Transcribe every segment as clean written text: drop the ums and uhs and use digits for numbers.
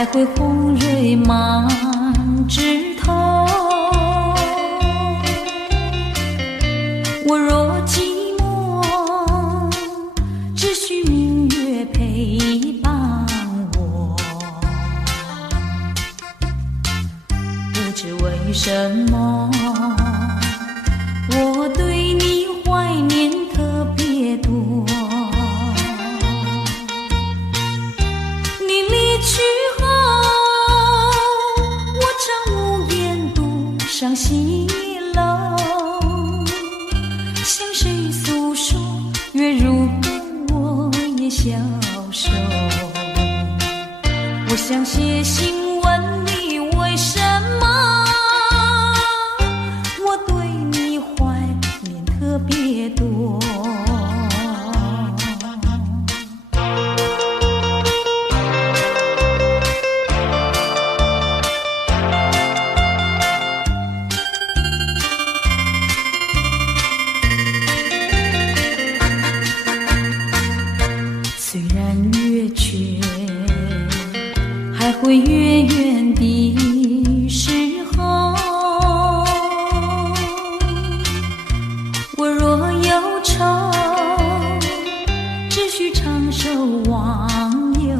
还会红蕊满枝头。我若寂寞，只需明月陪伴我。不知为什么，我对你怀念特别多。你离去后，我常无言独上西楼，向谁诉说？月如歌，我也消瘦。我想写信问你，为什么我对你怀念特别多。虽然月缺，还会远远的时候，我若忧愁，只需唱首忘忧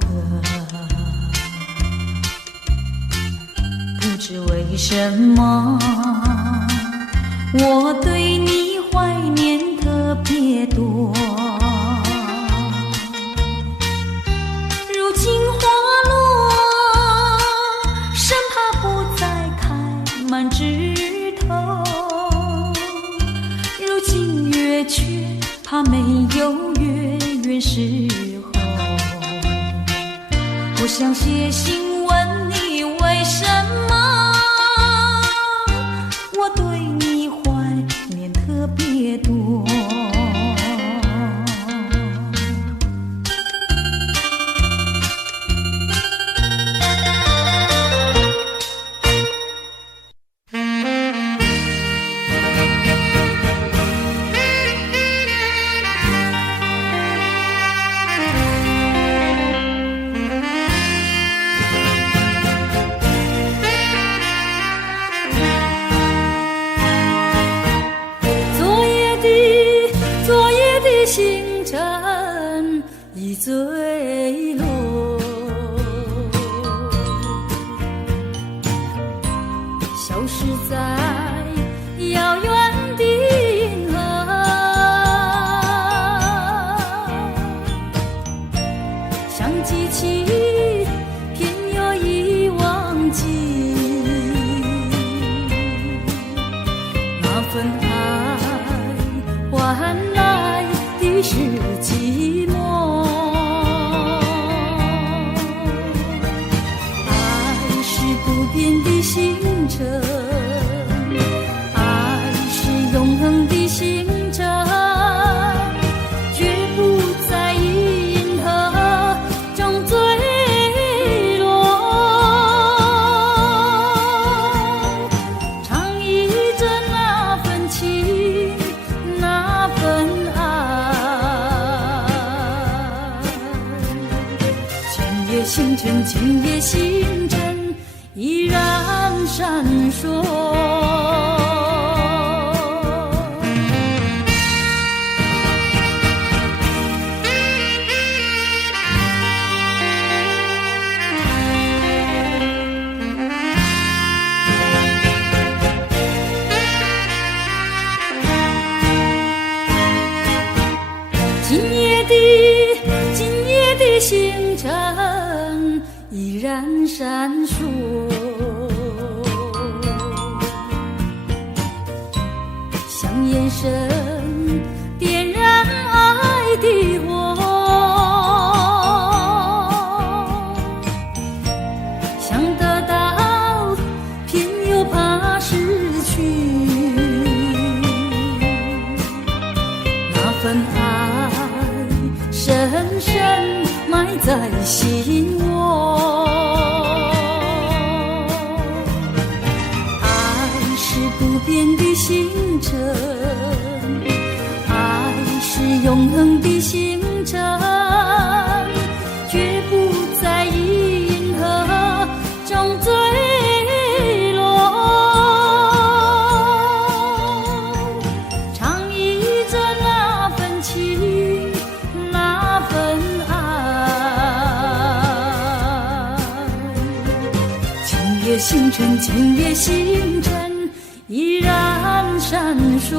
歌。不知为什么，我对你怀念特别多。如今花落，生怕不再开满枝头。如今月缺，怕没有月圆时候。我想写信问你，为什么我对你怀念特别多。星辰已坠落，消失在遥远的银河。想记起，偏又已忘记那份爱换来的是寂寞。爱是不变的星辰，爱是永恒的星辰，绝不在银河中坠落。唱忆着那份情，那份星辰，今夜星辰依然闪烁。今夜的星辰依然闪烁，像眼神点燃爱的火，想得到偏又怕失去，那份爱深深埋在心窝。爱是不变的星辰，爱是永恒的星辰，绝不在银星辰，今夜星辰依然闪烁。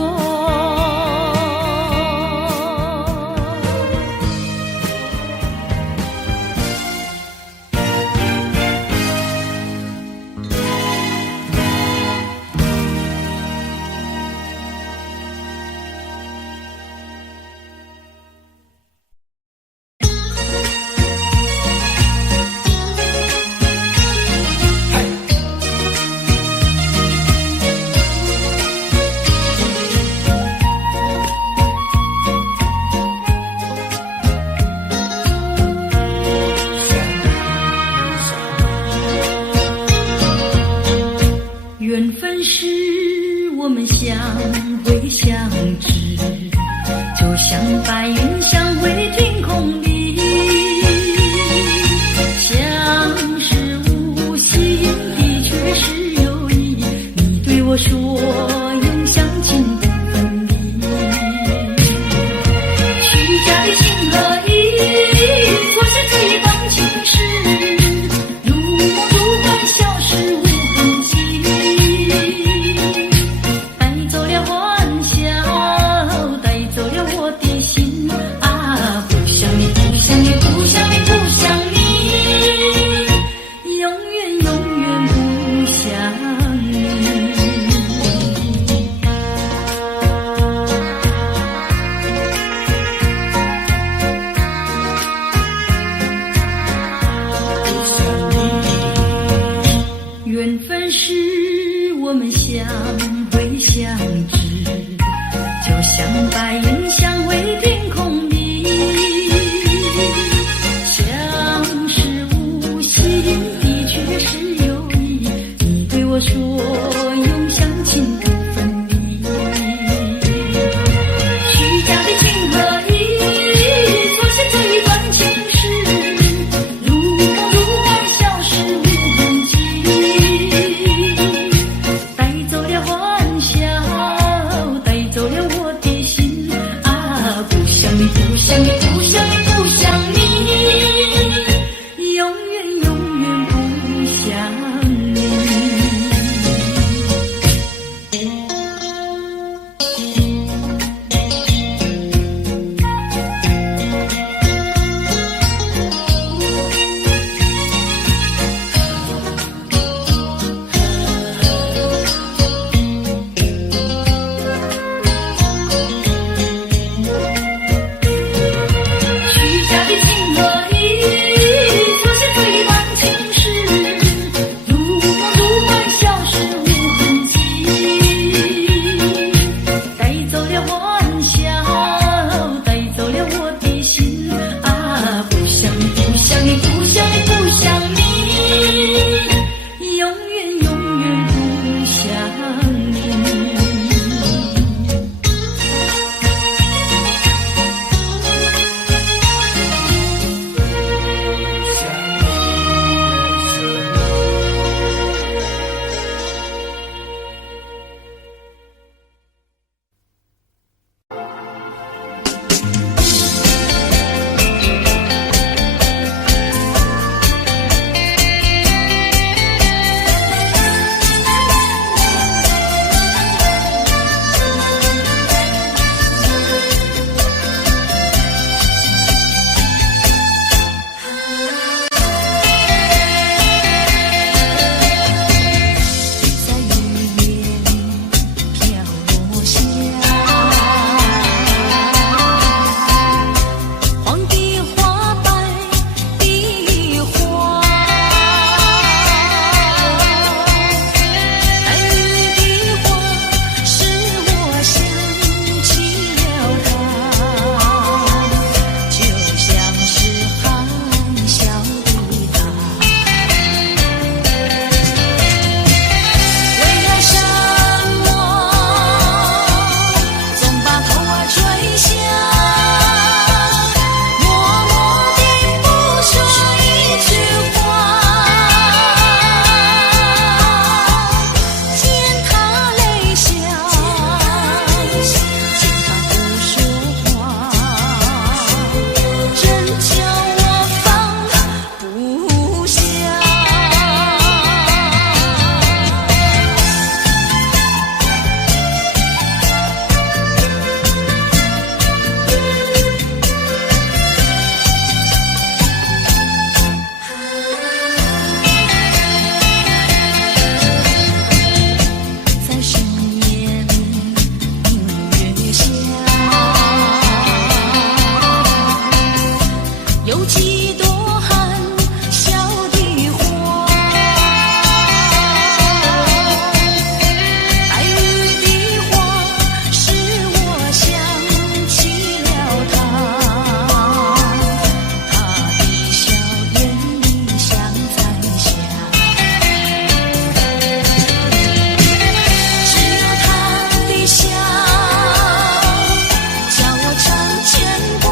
有几朵含笑的花，爱雨的花使我想起了他，他的笑眼里像彩霞，只有他的笑叫我常牵挂。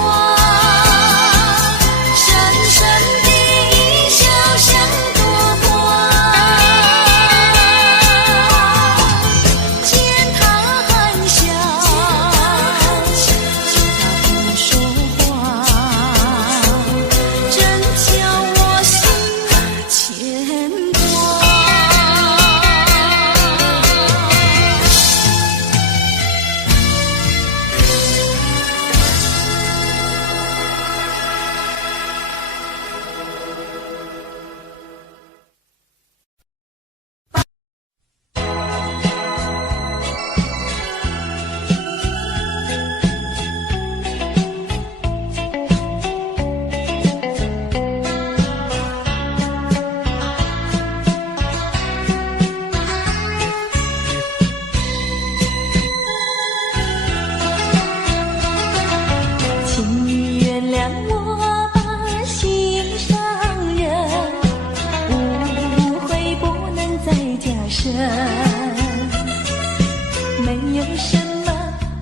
没有什么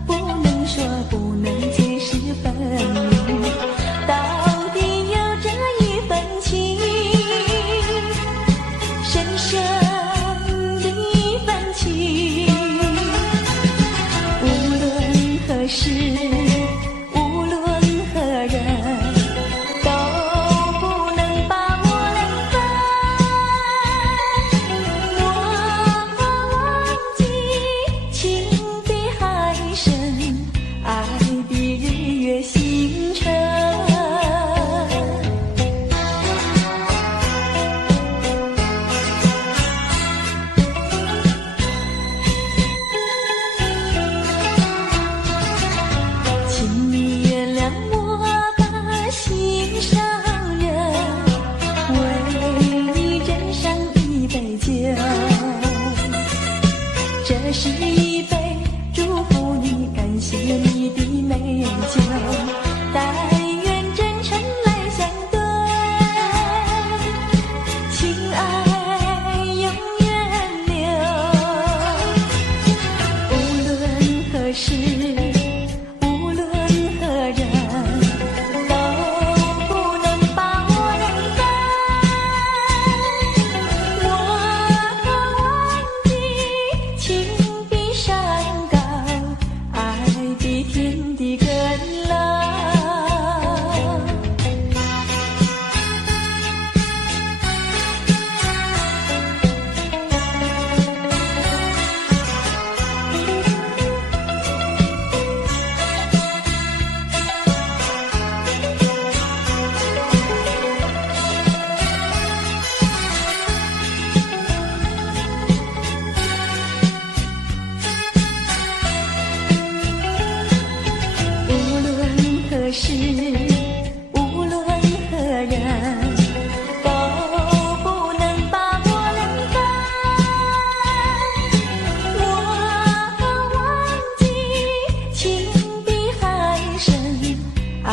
不能说，不能解释分明，到底有这一份情，深深的一份情，无论何时，无论何人，都不能把我冷分。我忘记情比海深，爱比日月星辰。请你原谅我把心上人，为你斟上一杯酒，这是一杯祝福你、感谢你的美酒，但愿真诚来相对，情爱永远留，无论何时，无论何人，都不能把我冷分。我忘记情比山高，爱比天地更老。无论何时，无论何人，都不能把我冷分。我忘记情比海深，爱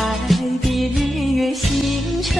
比日月星辰。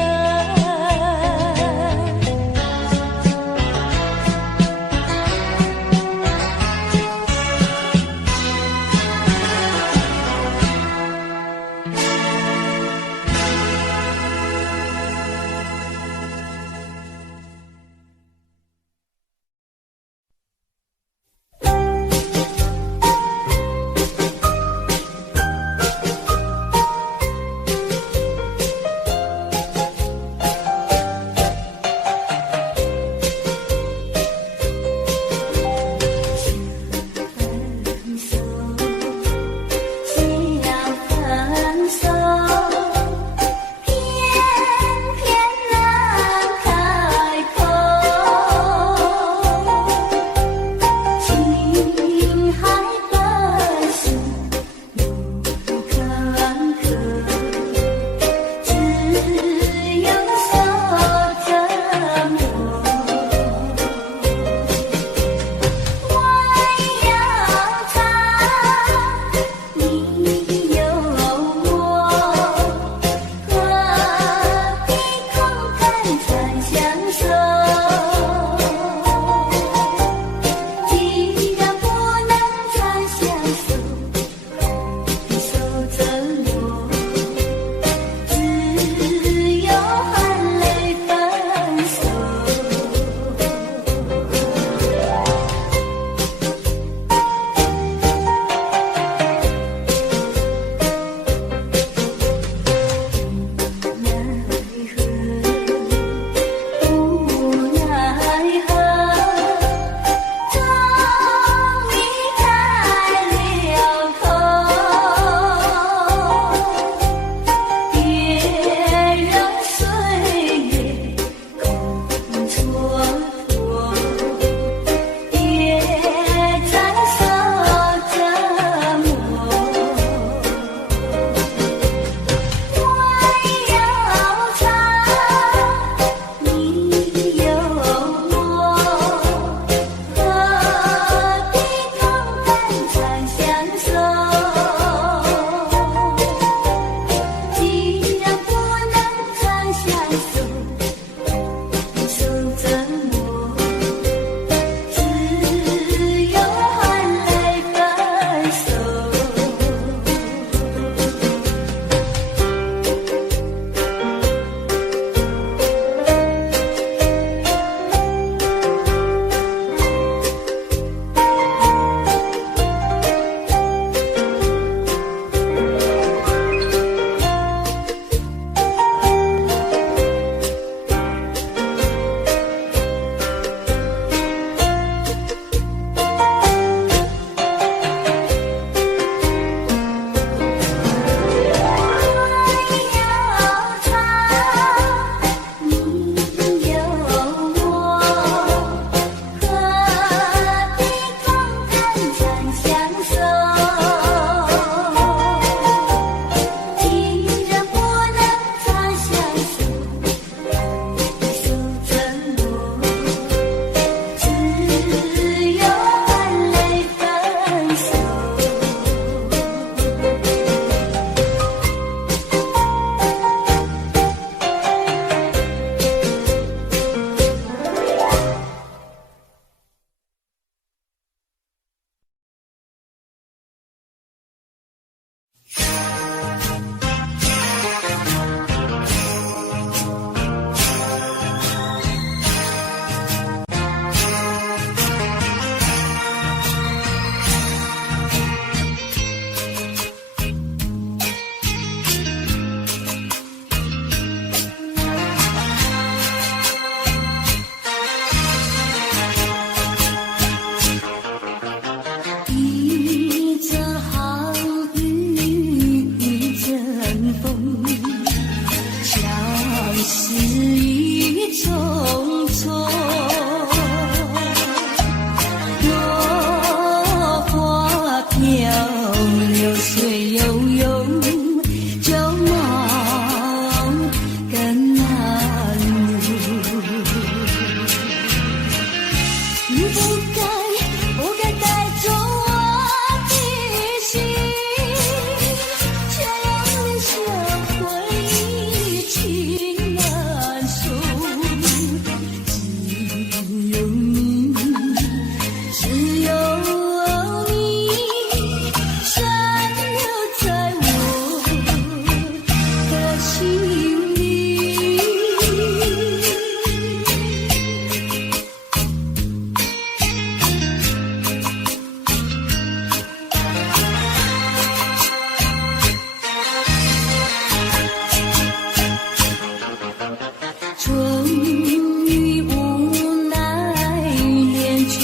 是一种错。落花飘，流水悠悠，旧梦更难入。你不该带走我的心，却让留下回忆情难收。只有你，只有你，深留在我的心里。春雨无奈恋春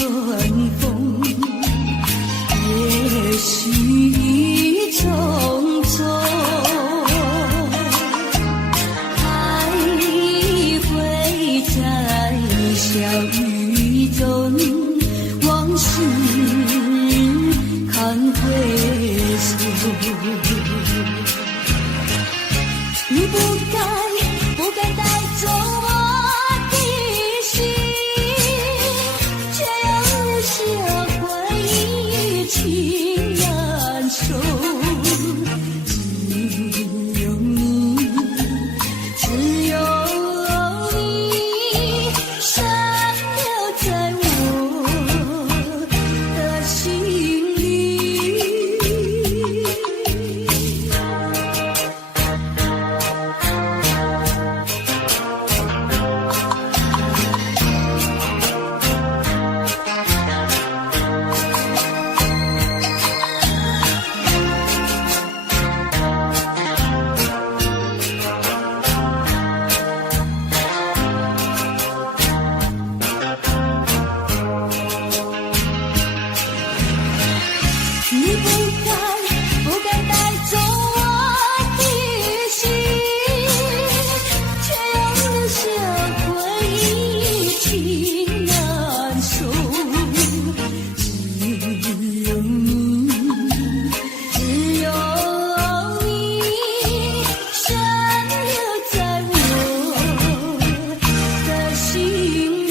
风，也许一种错。还会在小雨中，往事看回首。你不该带走我的心，却让留下回忆情难收。只有你，只有你，深留在我的心里。你不该带走我的心，却让留下回忆情难收。只有你，只有你，深留在我的心里。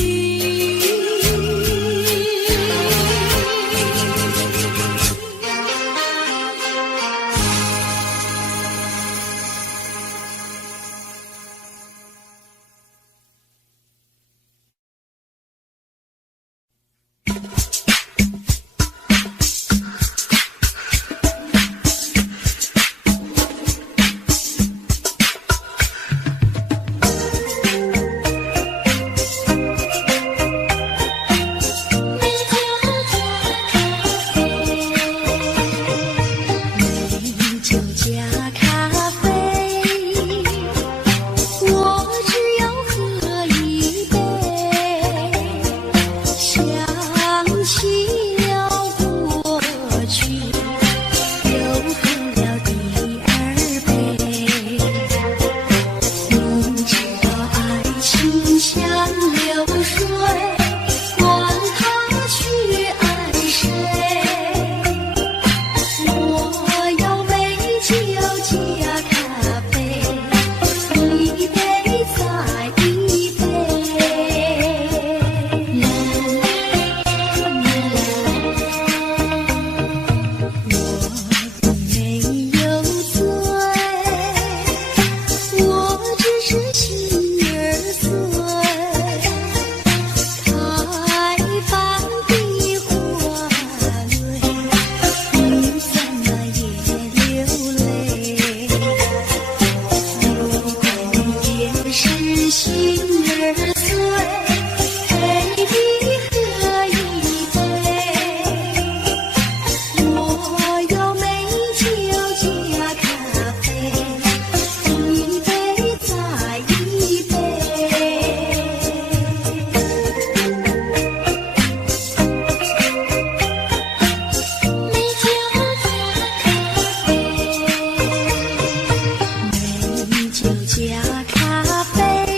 加咖啡。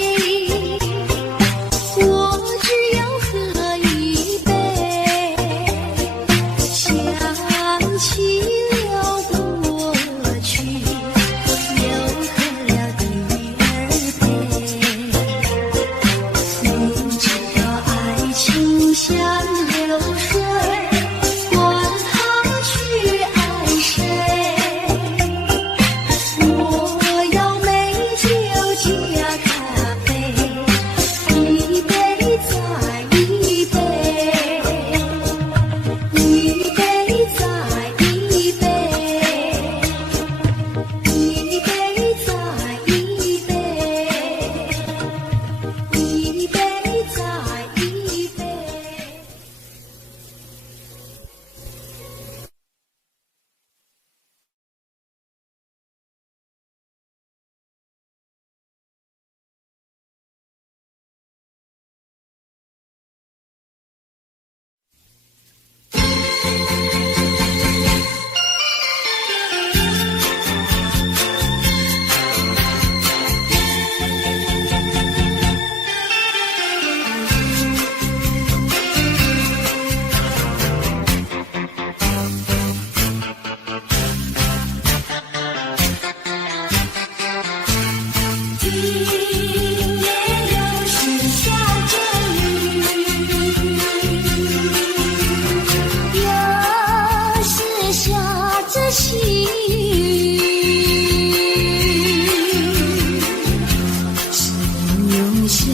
想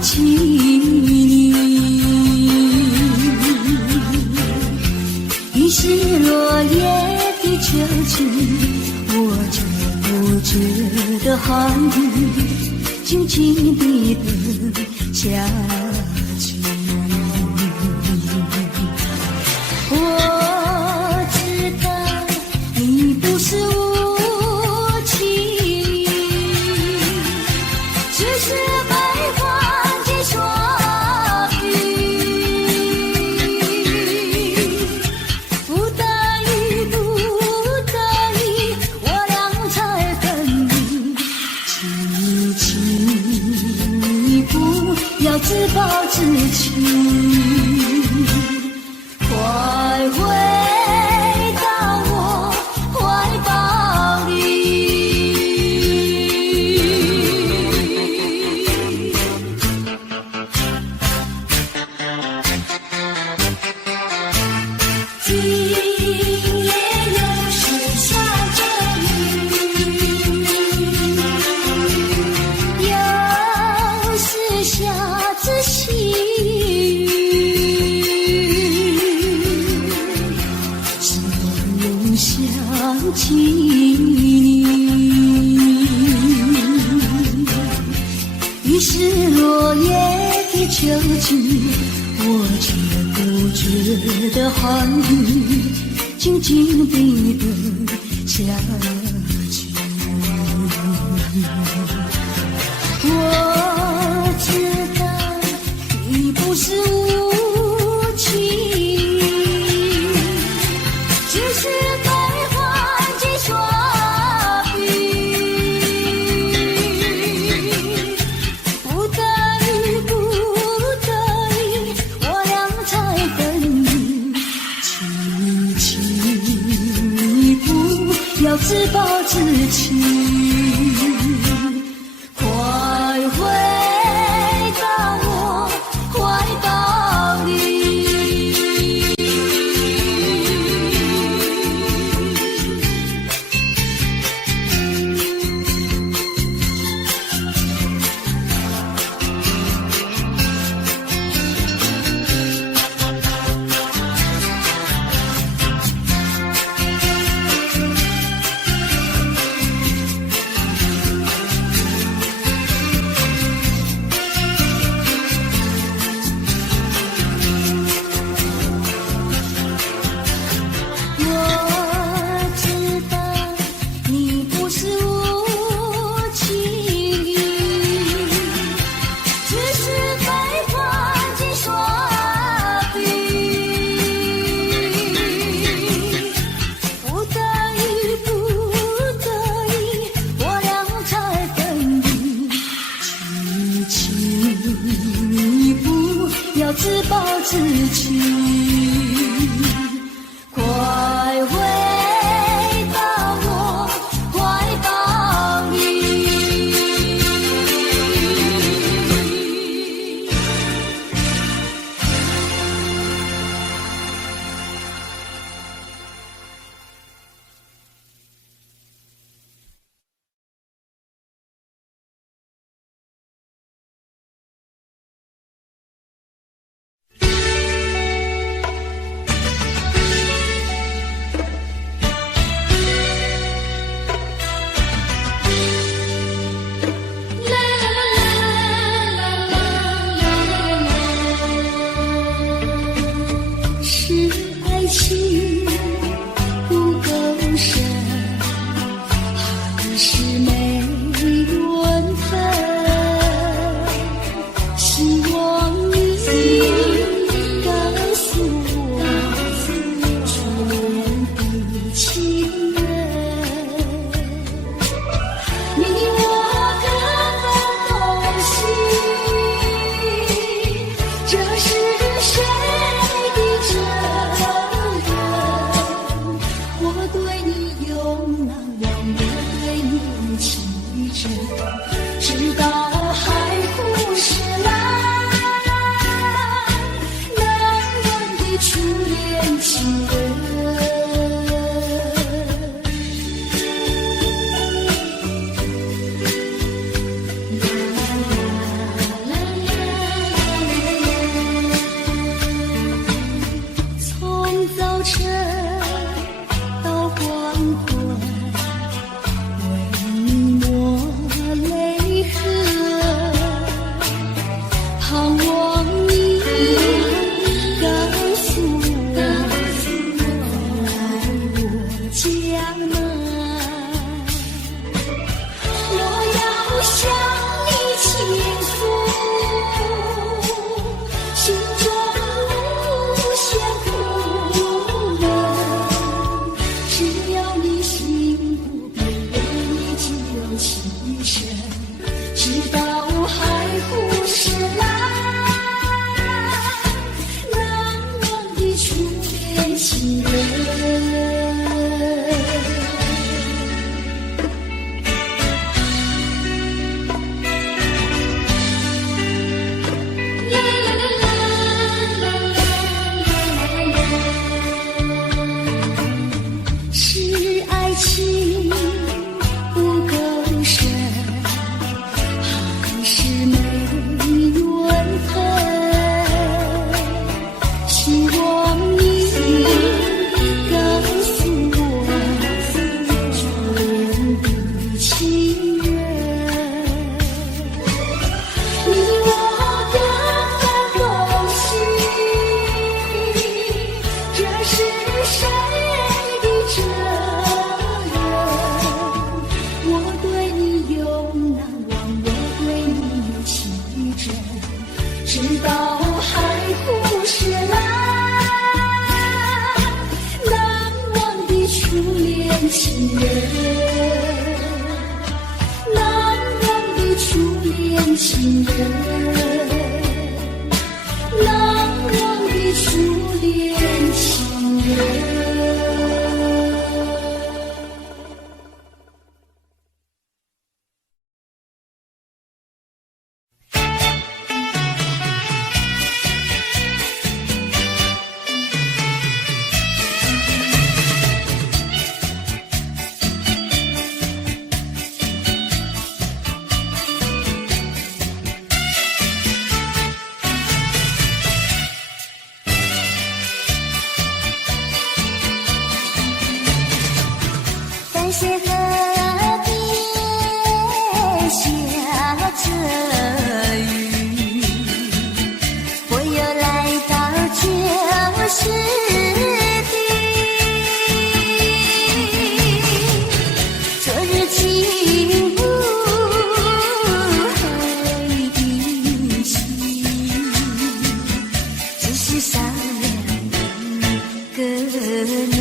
起你，于是落叶的秋季，我就不觉得寒意静静地等下去。我知道你不是无情，只是悲欢几双语，不得已，不得已，我俩才分离。请你不要自暴自弃，快回到我怀抱里。今夜又是下着雨，又是下着细雨，是我又想起你，于是落叶的秋季，我却不觉得寒意静静地等下去。我知道你不是无情，只是悲欢几双语，不得已，不得已，我俩才分离。请你不要自暴自弃，快回到我怀抱里。我知道你不是无情，只是悲欢几双语，不得已，不得已，我俩才分离。请你不要自暴自弃，快回到我怀抱里。心人，朗朗的树恋情人。感谢河边下着雨，我又来到旧时的昨日情不黑的心，只是少了个你。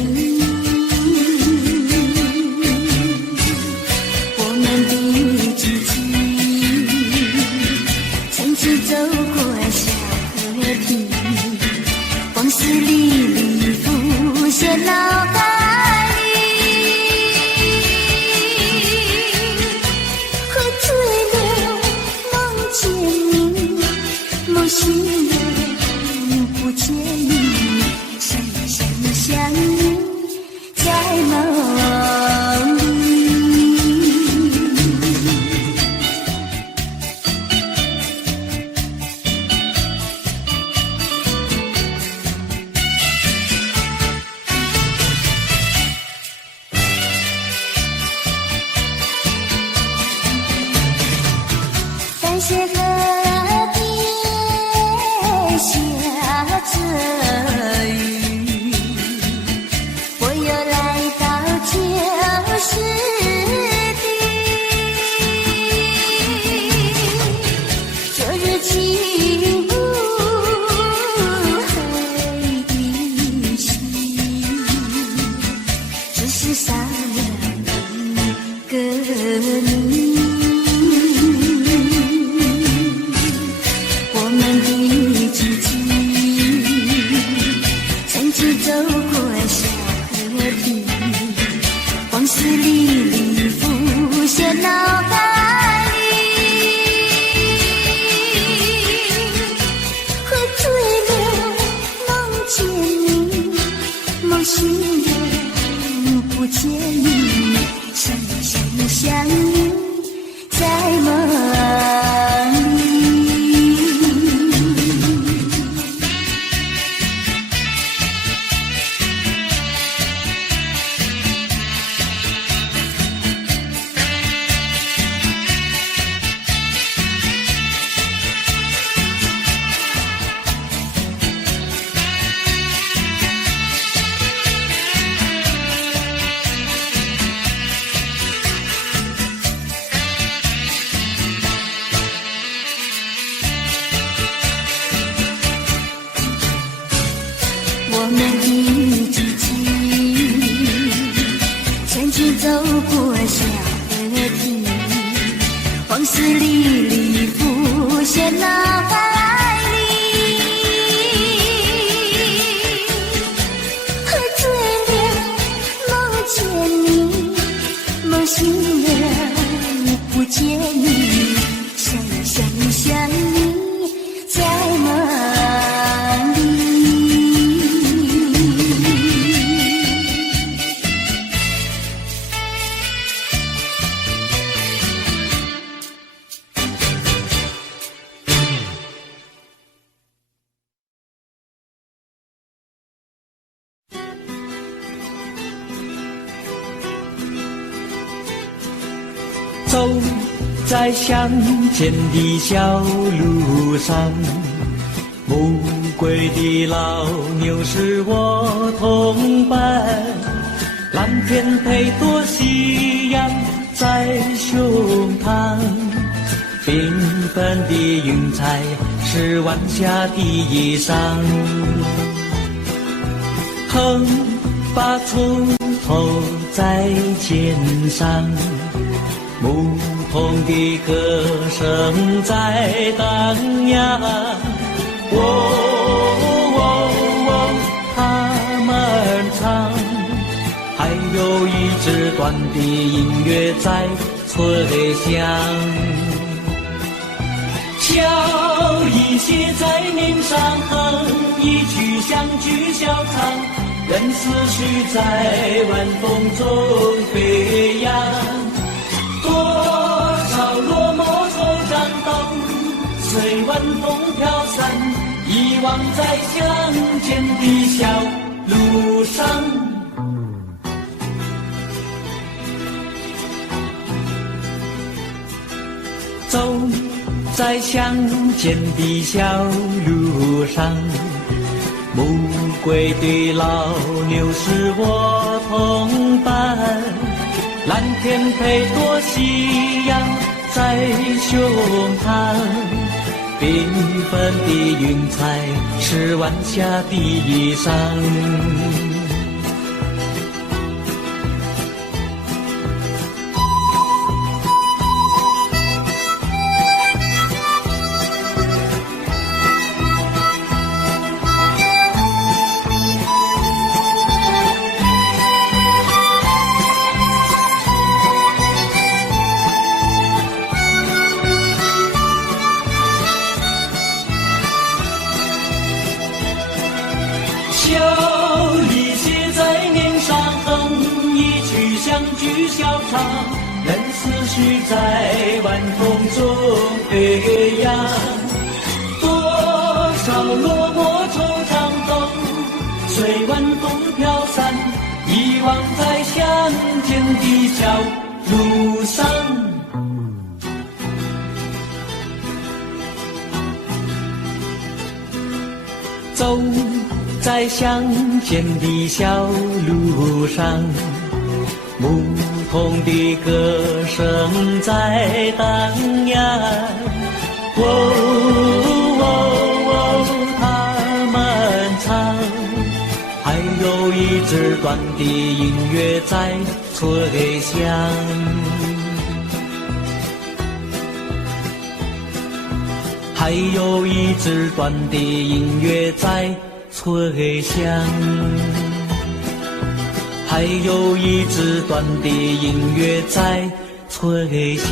走过小河堤，往事历历浮现脑海里，喝醉了梦见你，梦醒了不见你，相遇在梦里。感谢河边下着雨，我又来到旧时的昨日情不黑的心，只是少了个你。走过小河堤，往事历历浮现脑海里，喝醉了梦见你，梦醒了不见你，相遇在梦里。我们一起曾经走过小河堤，往事历历浮现脑海里，喝醉了梦见你，梦醒了不见你，相遇在梦里。走在乡间的小路上，暮归的老牛是我同伴，蓝天配朵夕阳在胸膛，缤纷的云彩是晚霞的衣裳，横把锄头在肩上，牧同的歌声在荡漾。他们唱，还有一支短的音乐在吹响。笑意写在脸上，哼一曲相聚笑唱，任思绪在晚风中飞扬。多少落寞惆怅都随晚风飘散，遗忘在相见的小路上。走在相见的小路上，暮归的老牛是我同伴，蓝天配朵夕阳在胸膛，缤纷的云彩是晚霞的衣裳。笑意写在脸上，哼一曲相聚笑唱，任思绪在晚风中飞扬。多少落寞惆怅都随晚风飘散，遗忘在相见的小路上。走在相见的小路上，牧童的歌声在荡漾。他们唱，还有一支短的音乐在吹响。还有一支短的音乐在吹响，还有一支短的音乐在吹响。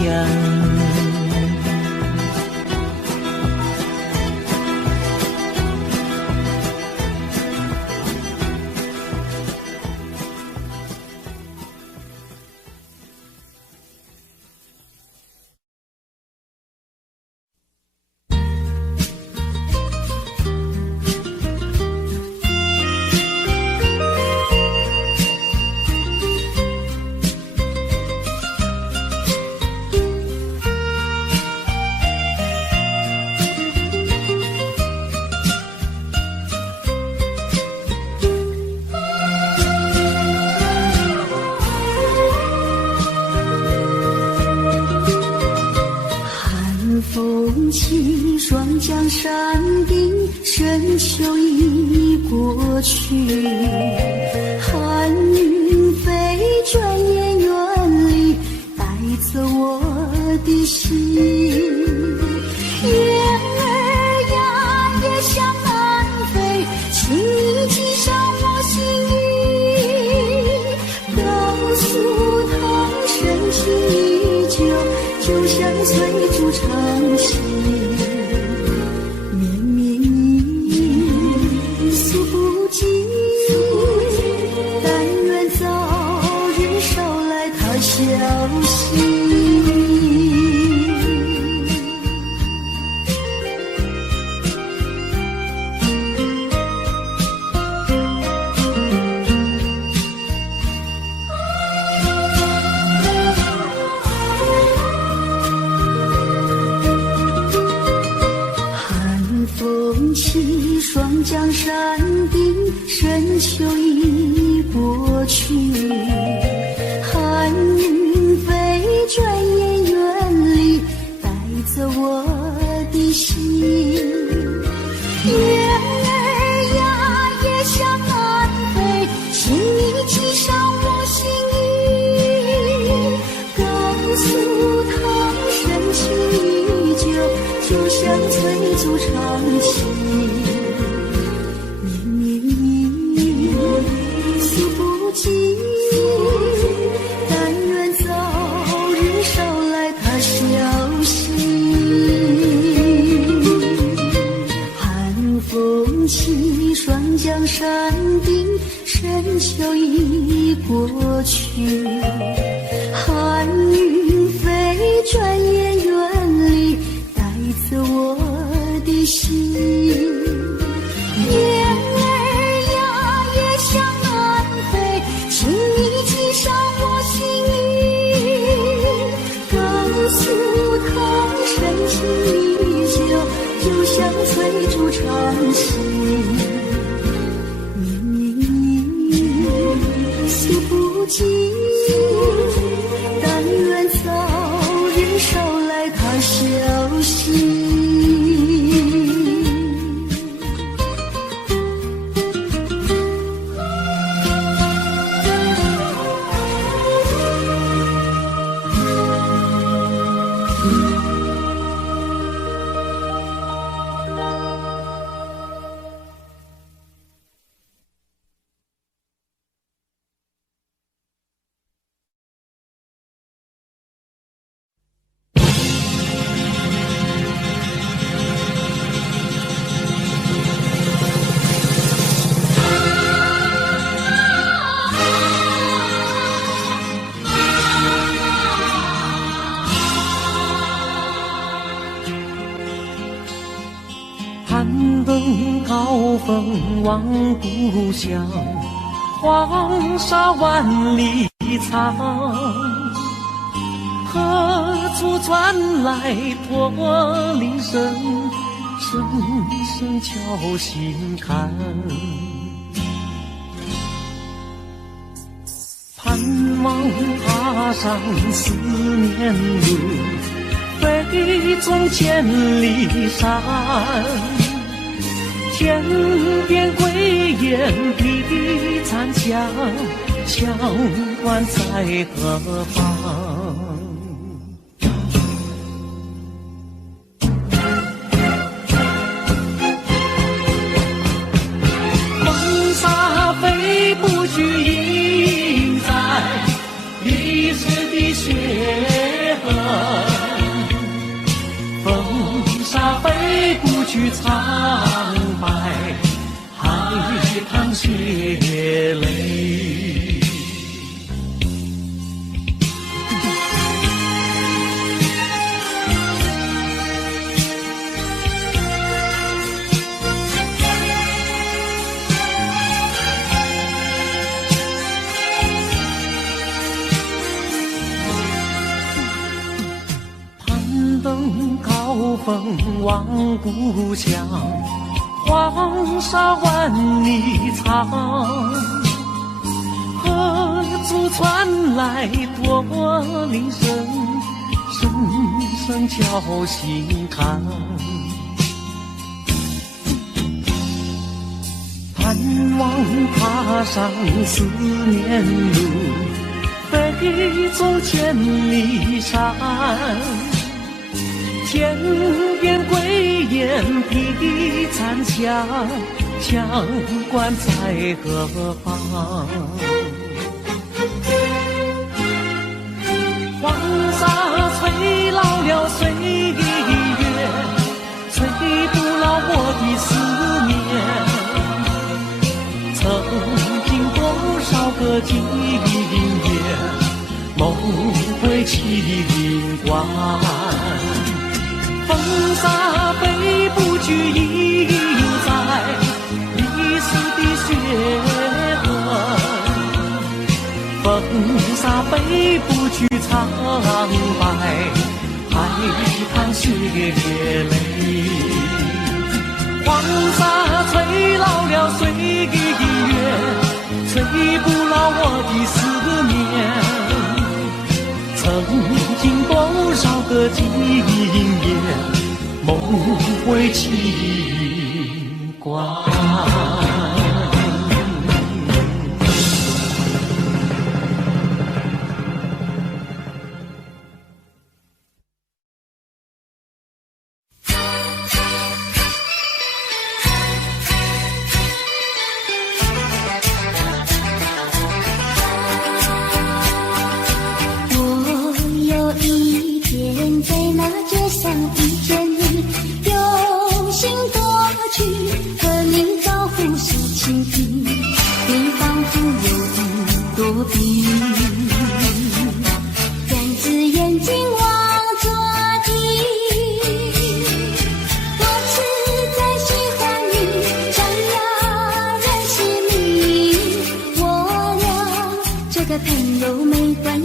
双江山顶，深秋已过去，寒云飞，转眼远离，带走我的心。雁儿呀，也向南飞，请你系上我心意，告诉他深情依旧，就像翠竹长青。消息。寒风起，双江山顶，深秋已过去。寒云飞，转眼远离，带走我的心。雁儿呀，也向南飞，请你系上我心意，告诉他足长情。你诉不尽，但愿早日捎来他消息。寒风起，霜降山顶，深秋已过去。寒云飞，转眼远离，带走我的心。雁儿呀，也向南飞，请你系上我心语，告诉他深情依旧，就像翠竹长青。你诉不尽，但愿早日捎来他消息。攀登高峰望故乡，黄沙万里长。何处传来驼铃声，声声敲心坎。盼望踏上思念路，飞纵千里山。天边归雁披残香，乡关在何方？风沙飞不去，印在历史的血痕。风沙飞不去，苍白海棠血泪。攀登高峰望故乡，黄沙万里长。何处传来驼铃声，声声敲心坎。盼望踏上思念路，飞纵千里山。天边归雁披残香，乡关在何方？黄沙吹老了岁月，吹不老我的思念。曾经多少个今夜，梦回麒麟关。风沙飞不去，印在历史的血痕。风沙飞不去，苍白海棠血泪。黄沙吹老了岁月，吹不老我的思念。曾经多少个今夜，梦回麒麟关。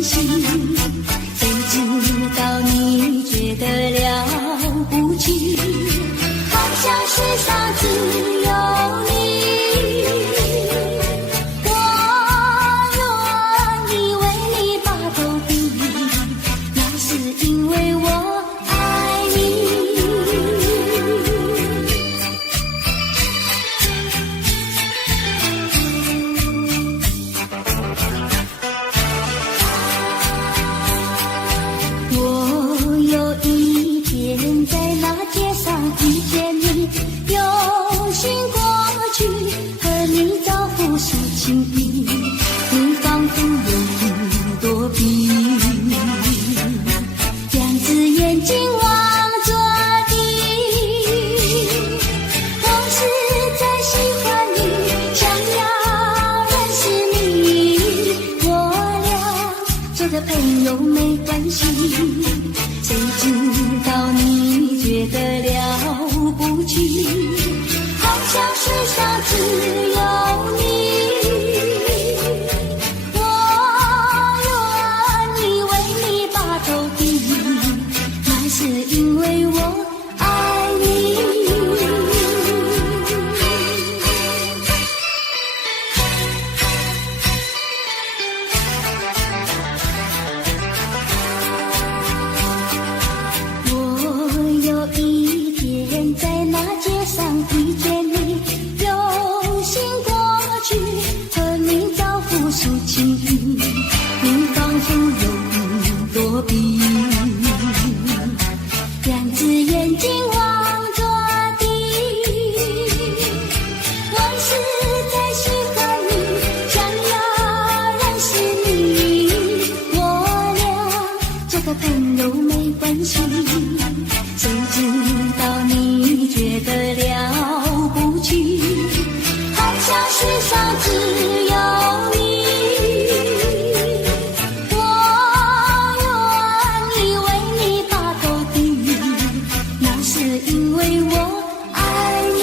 系。谁知道你觉得了不起，好像世上只有你。我愿意为你把头低，那是因为我爱你。我有一天在那街上遇见你，用心过去和你招呼说情意，你仿佛有朵比，两只眼睛望着地。我实在喜欢你，想要认识你，我俩做个朋友没关系。谁知道你觉得了不起，好像世上只有你。我愿意为你把头低，那是因为我爱你。我有一天在那街上遇见你，用心过去和你招呼说情意，你仿佛有朵比，两只眼睛望着地。我实在喜欢你，想要认识你，我俩做个朋友没关系。谁知道你觉得了不起，好像世上只有你。我愿意为你把头低，那是因为我爱你。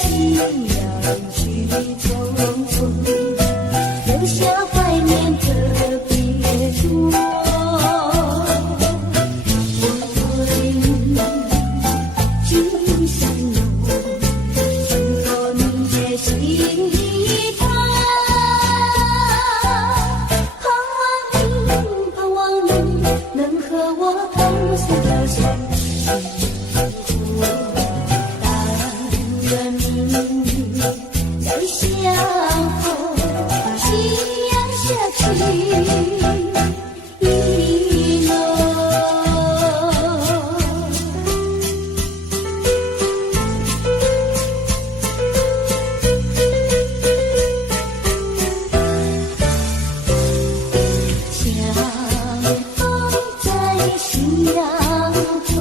夕阳去匆匆，留下怀念特别多。我对你情深浓，承托你的心意他。盼望你能和我同岁的岁月。但愿明日再相逢，夕阳下起雨浓。相逢在夕阳中，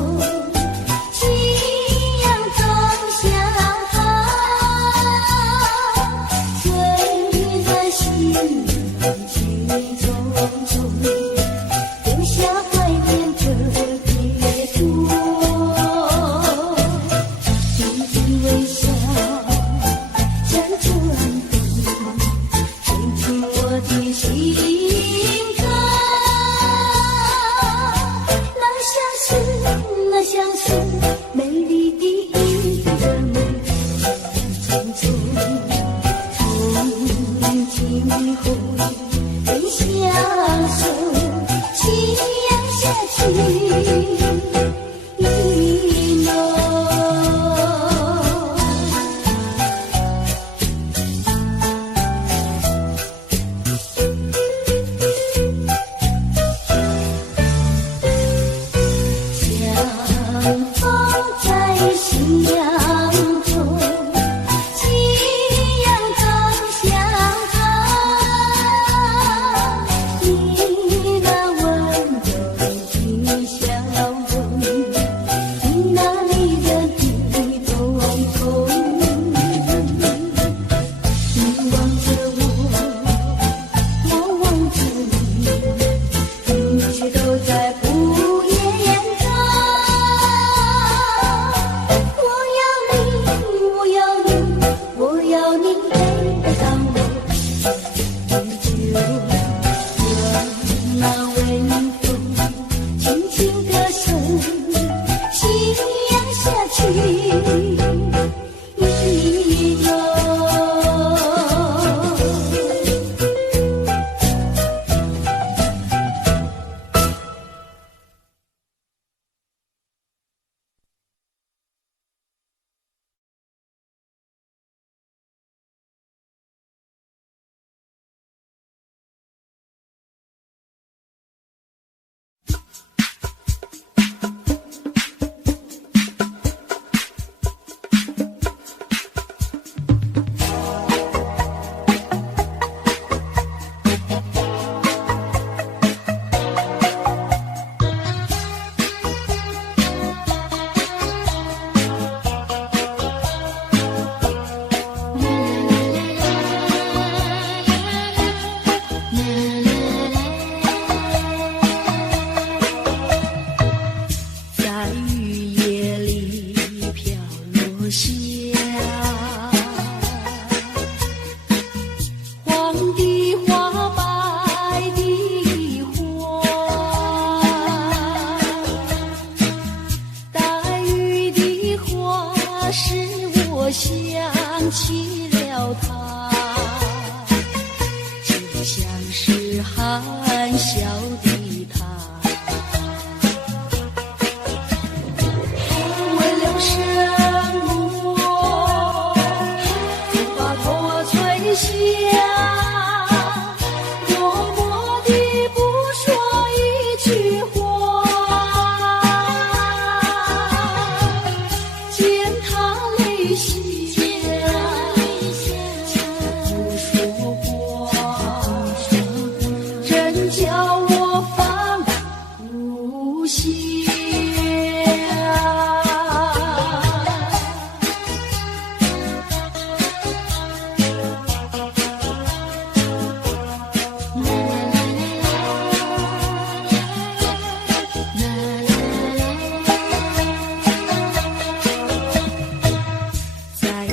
夕阳中相逢，醉在夕阳去匆匆，留下怀念特别多。低低微笑，辗转风，吹出我的心歌。那像是美丽的一个梦，匆匆从今后更相守，夕阳下起雨浓。相逢在夕阳中，夕阳中相逢，你那温柔的笑容，你那离人的瞳孔，你望着我，我望着你，一切都在不言中。我要你陪伴我，就让那微风轻轻歌声，夕阳下去雨浓。在雨夜里飘落下黄的花，白的花，带雨的花使我想起了他，就像是含笑的他。为了生活，把破碎下，默默地不说一句话，见他泪下，不说话，真叫我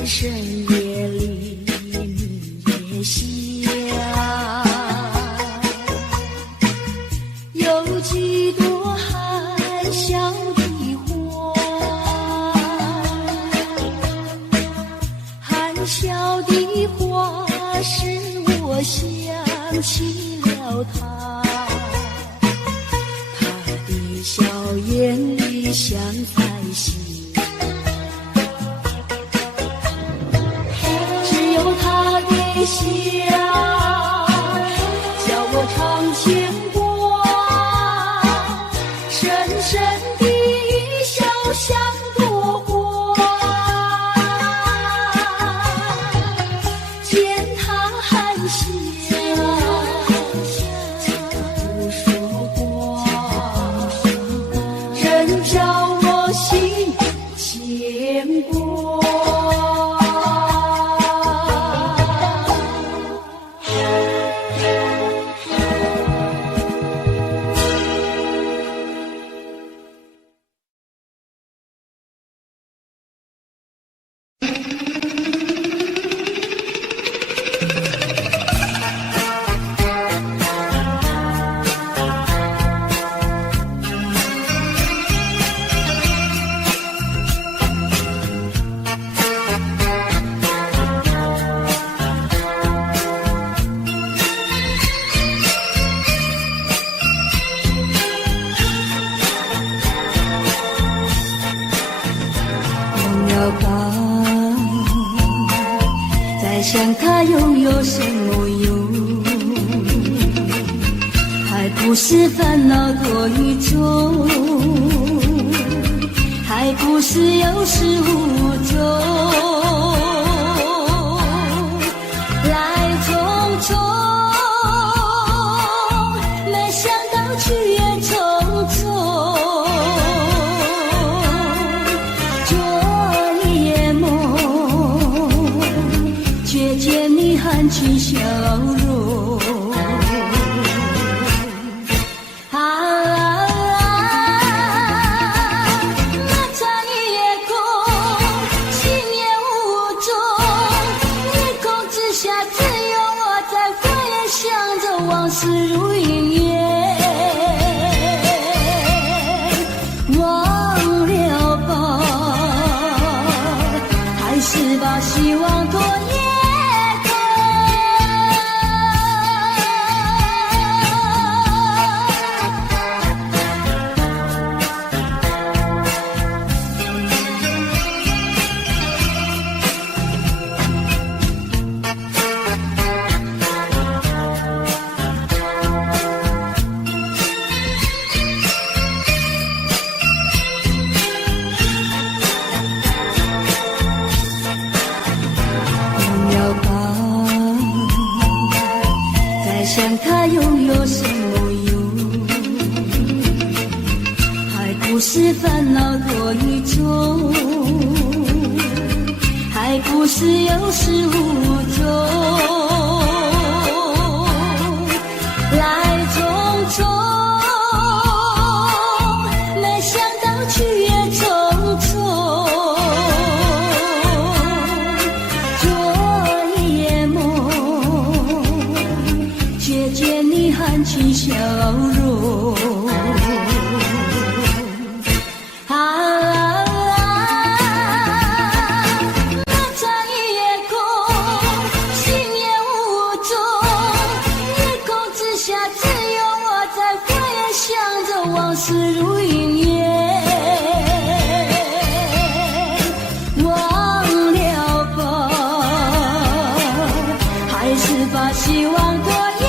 深夜里你也想，有几朵含笑的花，含笑的花使我想起了他，他的笑眼里像彩星，只有他的笑叫我常牵挂，深深的笑像朵花，见他含笑不说话，仍叫我心牵挂。在想他又有什么用？还不是烦恼多于众，还不是有始无终，来匆匆，没想到去也匆匆。见你含情笑容，那场夜空，心也无踪，夜空之下只有我在回想着往事如云烟，忘了吧，还是把希望托夜。想他又有什么用？还不是烦恼多于众，还不是有始无终，来匆匆，没想到去也匆匆。昨夜梦，却见你含情笑容。往事如云烟，忘了吧，还是把希望托夜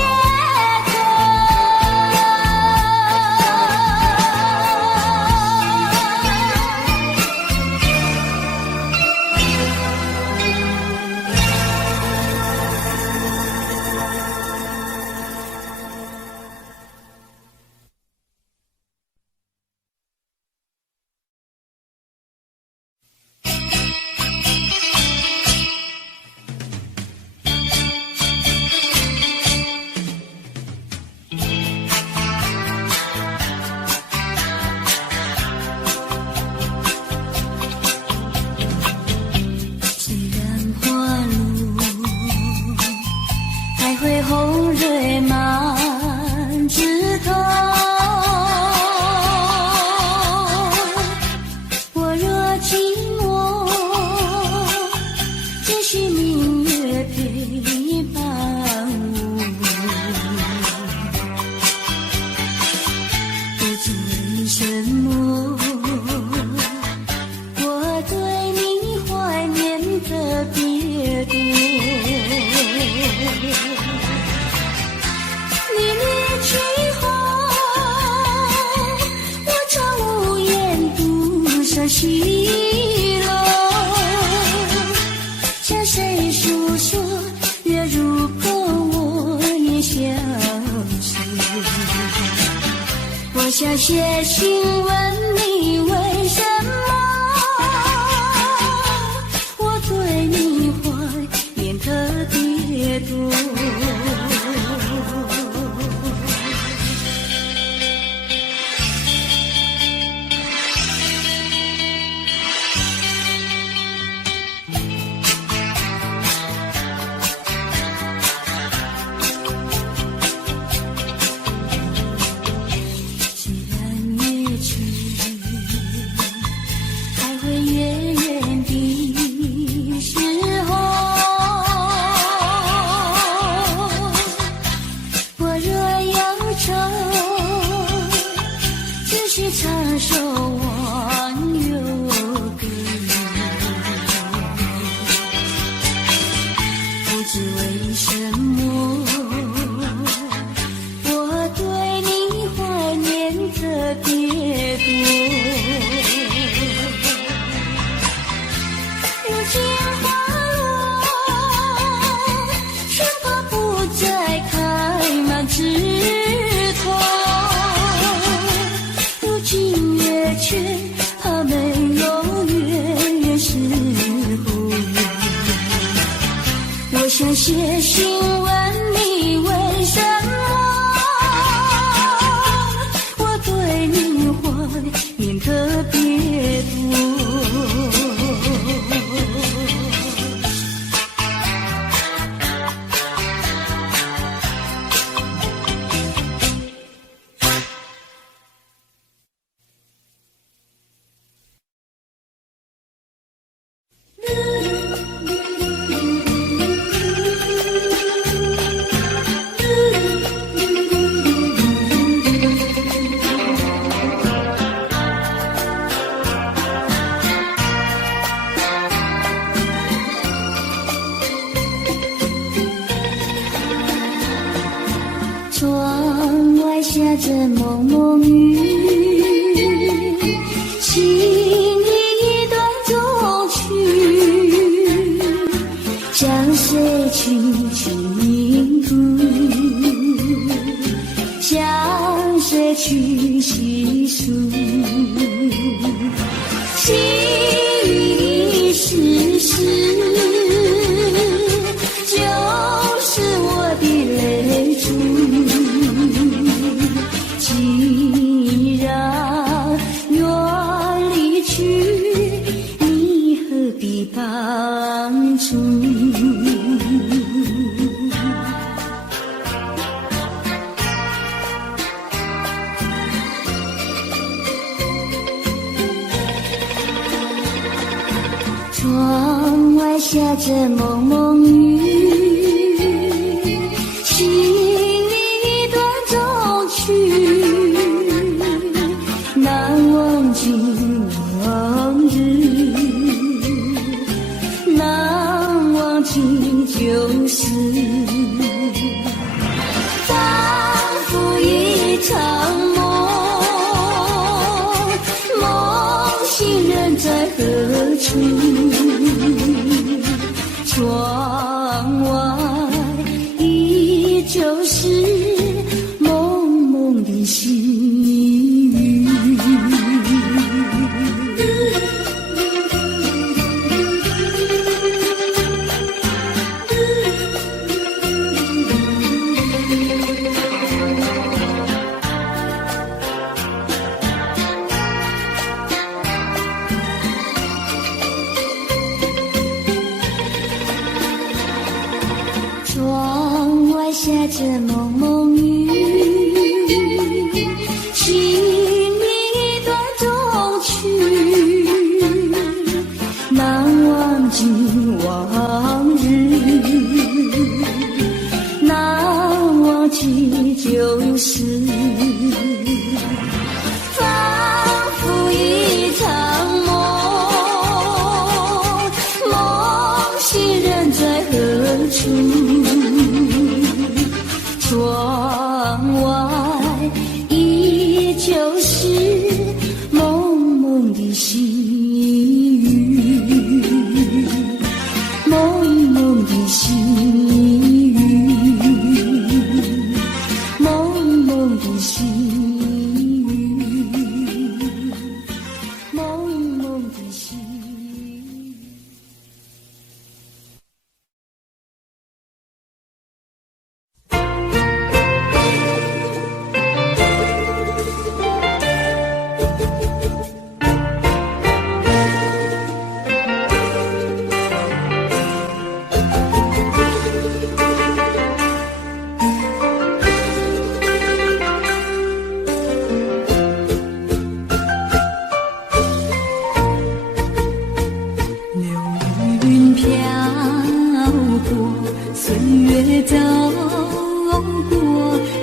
也许明月陪伴我，不知为什么，我对你怀念特别多。你离去后，我常无言独上西楼，向谁诉说？月如钩，我也消失。我想写信问你为什么，我对你怀念特别多。唱首忘忧歌，不知为什么，我对你怀念特别多。如今花落，春花不再开满枝头，却怕没有月圆时候，我想写信问你为什么，我对你怀念特别多。窗外下着蒙蒙雨，情一段终曲，向谁去倾诉？向谁去细数？情已逝世，就是我的泪珠。既然愿离去，你何必当初？窗外下着蒙蒙雨，情一段终曲，难忘记往日，难忘记旧事，仿佛一场梦，梦醒人在何处？窗外依旧是蒙蒙的细雨。窗外下着蒙蒙雨，情一段终曲，难忘记往窗外依旧是蒙蒙的细雨，蒙蒙的细雨，蒙蒙的细雨，蒙蒙的细雨。岁月走过，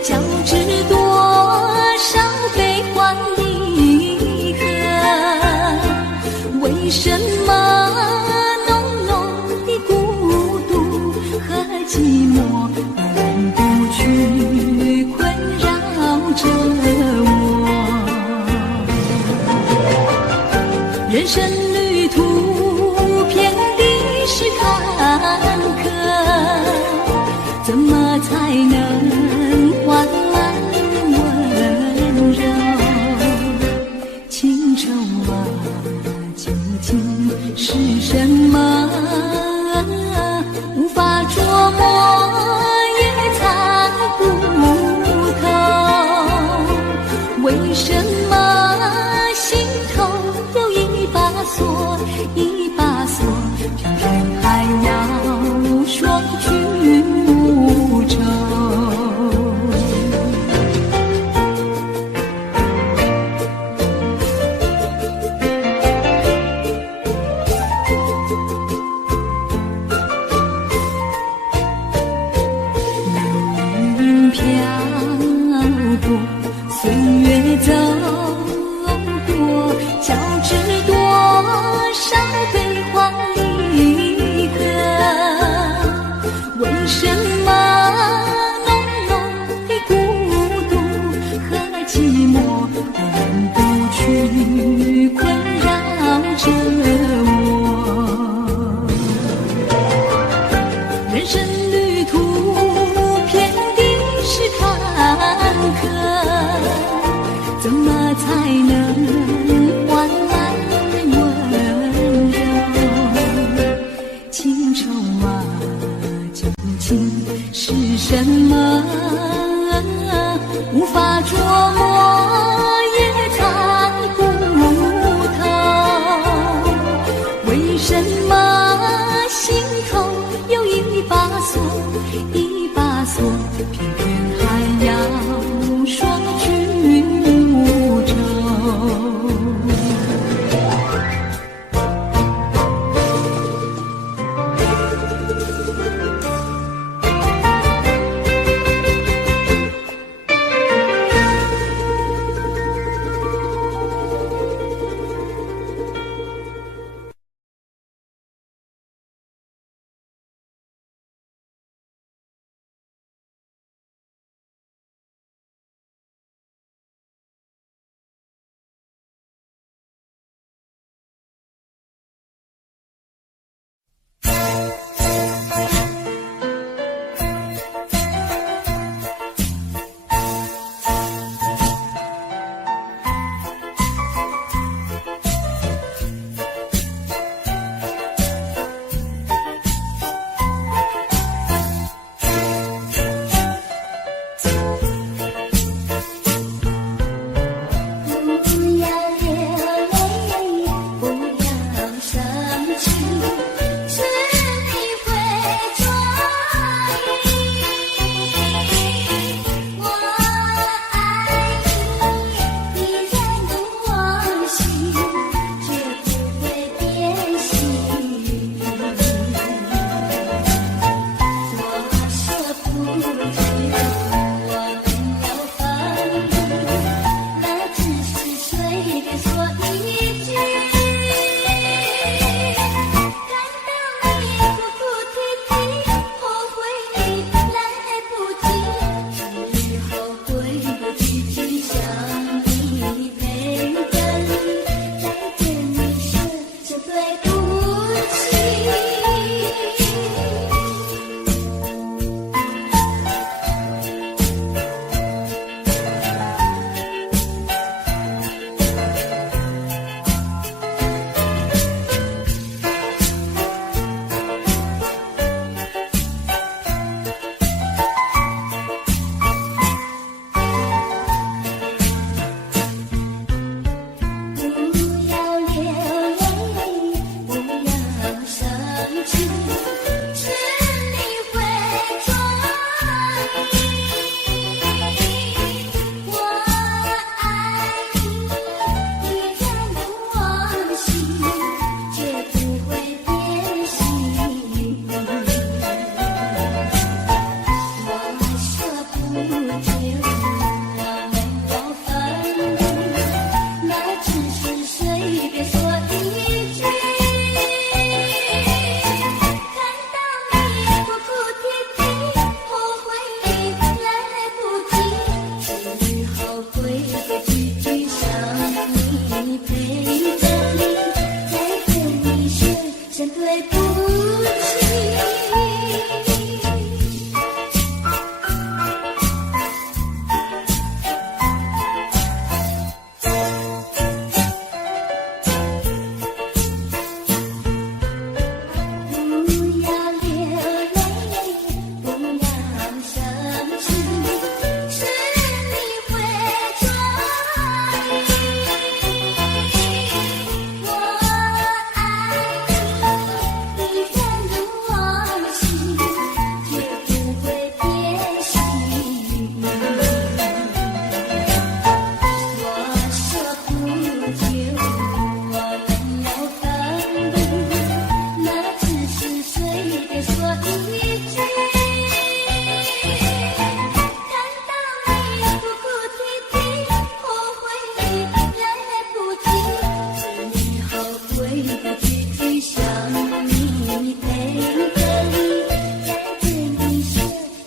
交织多少悲欢离合？为什么浓浓的孤独和寂寞永不去困扰着我？人生旅途遍地是坎坷，怎么才能换来温柔？情愁啊，究竟是什么？无法捉摸，也猜不透。为什么心头有一把锁，一把锁，偏偏还要双去无愁？流云飘过，岁月走过，交织多少悲欢离合？为什么浓浓的孤独和寂寞永不去困扰着我？人生旅途遍地是坎坷，怎么才能换来温柔？情愁啊，究竟是什么？无法捉摸，也猜不透。为什么心头有一把锁，一把锁，偏偏还要双去无愁？的说一句，难道你哭哭啼啼，后悔来不及？最后悔的句句想你，陪你，再对你说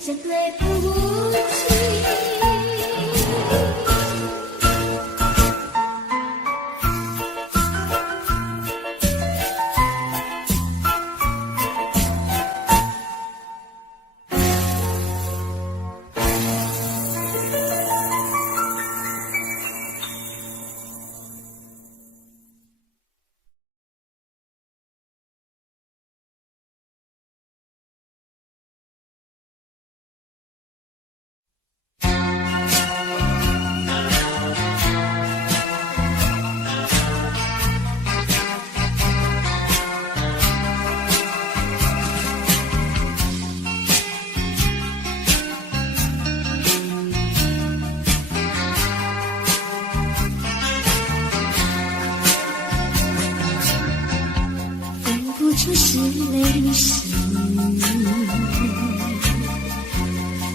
声对不起。就是泪湿，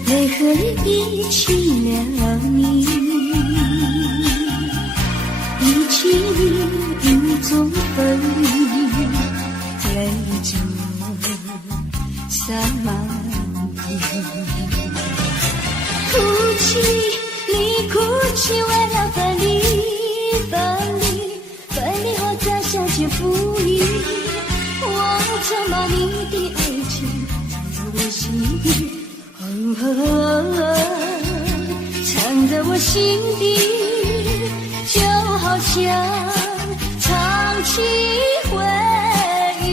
泪和你一起了你，一起雨中分离，泪中洒满地。哭泣，你哭泣，为了分离，分离后再相见不易。我怎么你的爱情藏在我心底，藏在我心底，就好像唱起回忆。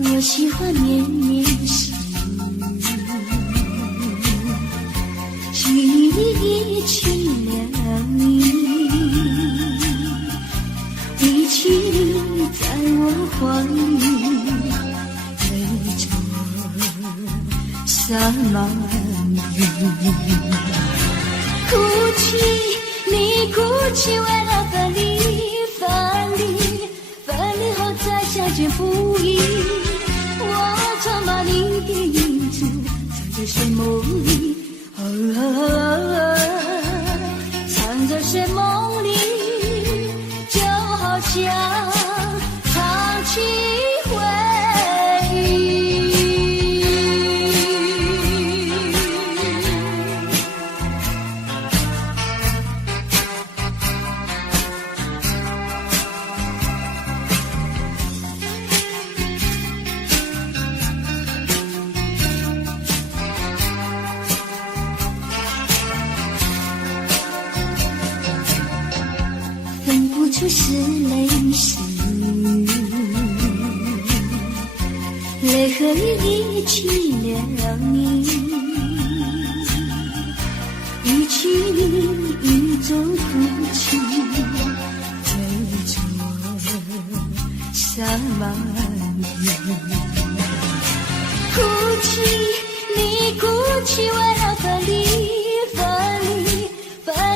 我喜欢绵绵细雨，一起了你，一起在我怀里，泪中洒满地。哭泣，你哭泣，为了分离，分离后再相见不易。我怎么你的影子藏在睡梦里，藏在睡梦里，就好像唱起回忆。就是泪湿，泪和雨一起了你，一起雨中哭泣，泪中洒满地。哭泣，你哭泣，为了分离，分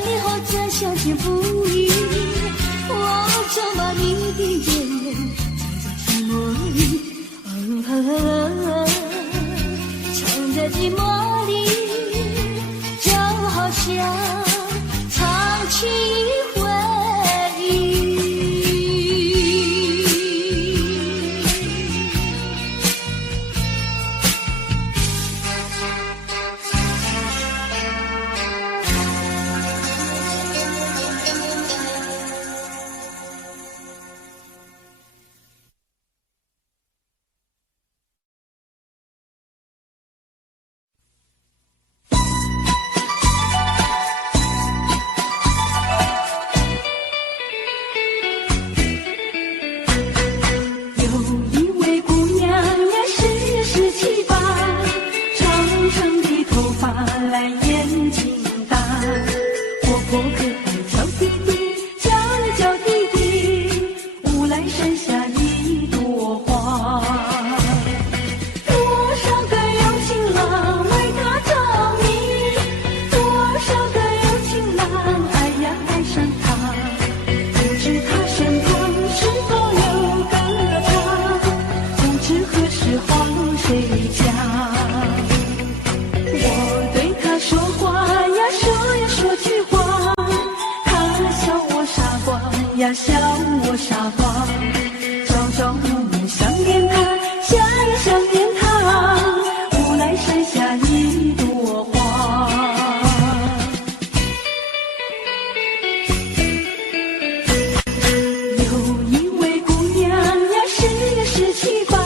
离后再相见不易。我怎么你的眼泪藏在寂寞里，藏在寂寞里，就好像唱起回忆。呀笑我傻瓜，朝朝暮暮想念他，想呀想念他，无来山下一朵花。有一位姑娘呀17、8，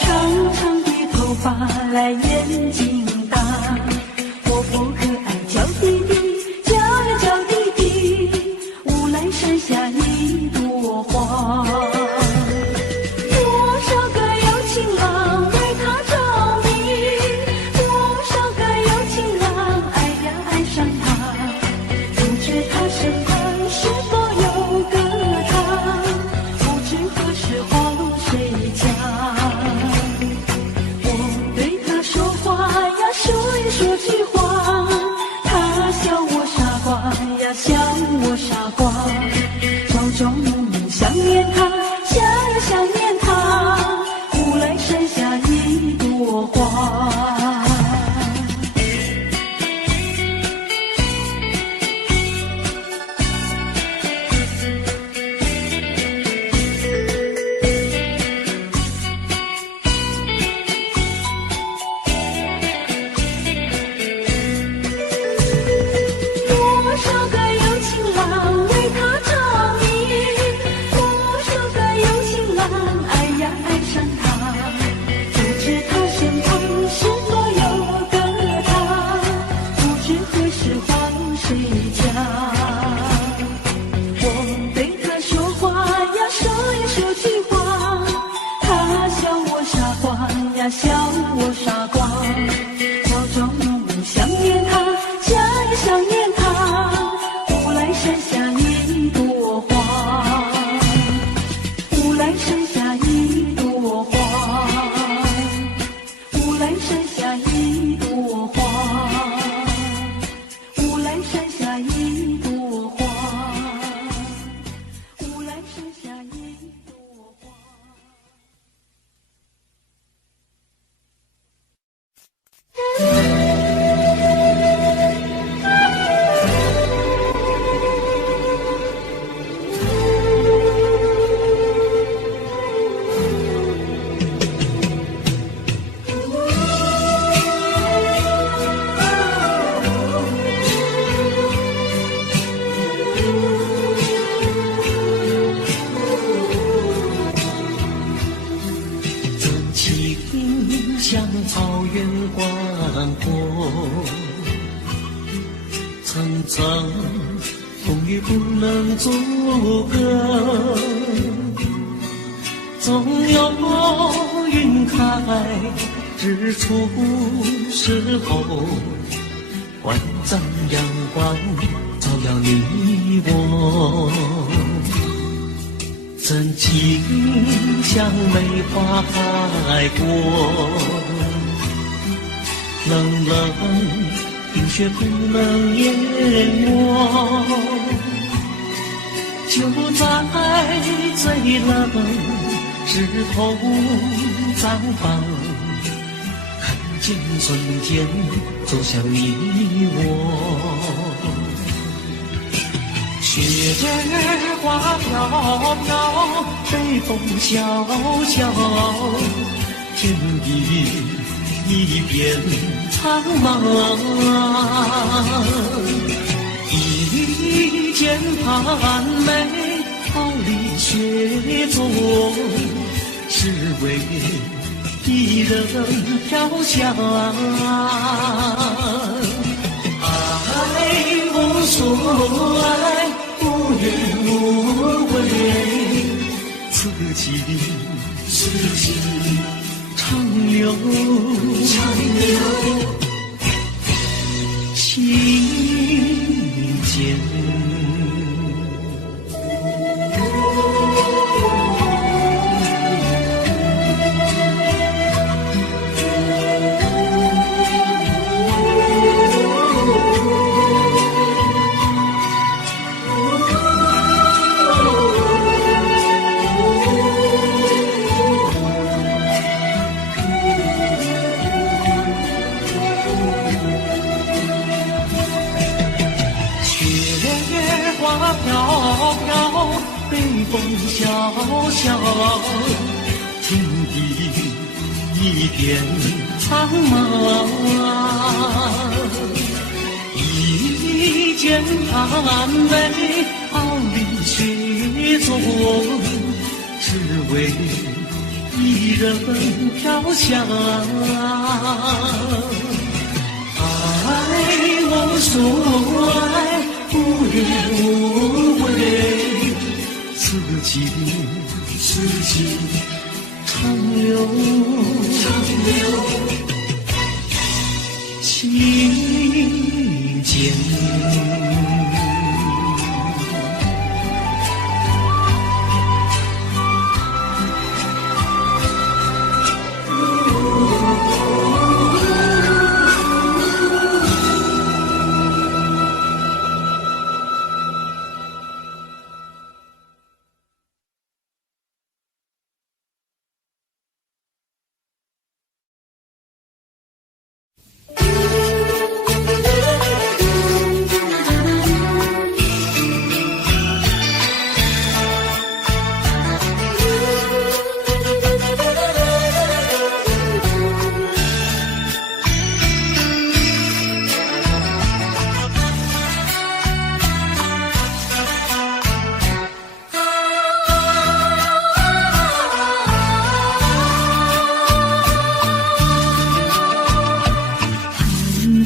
长长的头发来眼睛大，活泼可爱叫弟弟，叫呀叫弟弟，无来山下一朵花。多少个有情郎为她着迷，多少个有情郎爱呀爱上她，不知他身旁是否有个他，不知何时花落谁家。我对他说话呀，说一说句话，他笑我傻瓜呀，笑我傻瓜，朝朝暮暮想念他，想呀想念他，无来山下一朵花。多少个有情郎为她着迷，多少个有情郎爱呀爱上她，不知他身旁是否有个他，不知何时花落谁家。我对他说话呀，说一说句话，他笑我傻瓜呀，笑我傻瓜，朝朝暮暮想念他，想呀想念他，无来山下一朵花，无来山下一朵花，无来山下一朵花，无来山下一朵花，无来山下一朵花。真情像草原广阔，层层风雨不能阻隔，总有云开日出时候，万丈阳光照耀你我。真情像梅花开过，冷冷冰雪不能淹没，就在最冷时候绽放，看见瞬间走向你我。雪儿花飘飘，北风萧萧，天地一片苍茫。一剑寒梅，毫厘雪中，只为一人飘香。爱无所爱，无怨无悔，此情长留心间。小小情的一片苍茫，一剑寒梅傲立雪中，只为一人飘香。爱我所爱，无怨无悔，此情长留情间。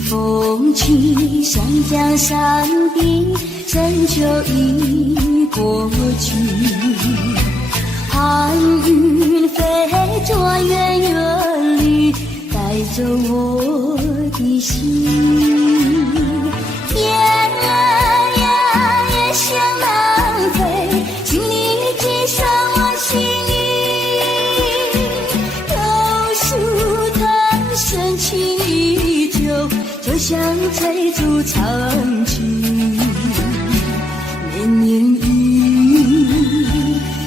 风起，湘江山顶，深秋已过去。寒云飞转远远里，带走我的心。天儿呀也向南飞，请你寄上我心里。榕树藤深情依旧，就像翠竹长青。年年雨，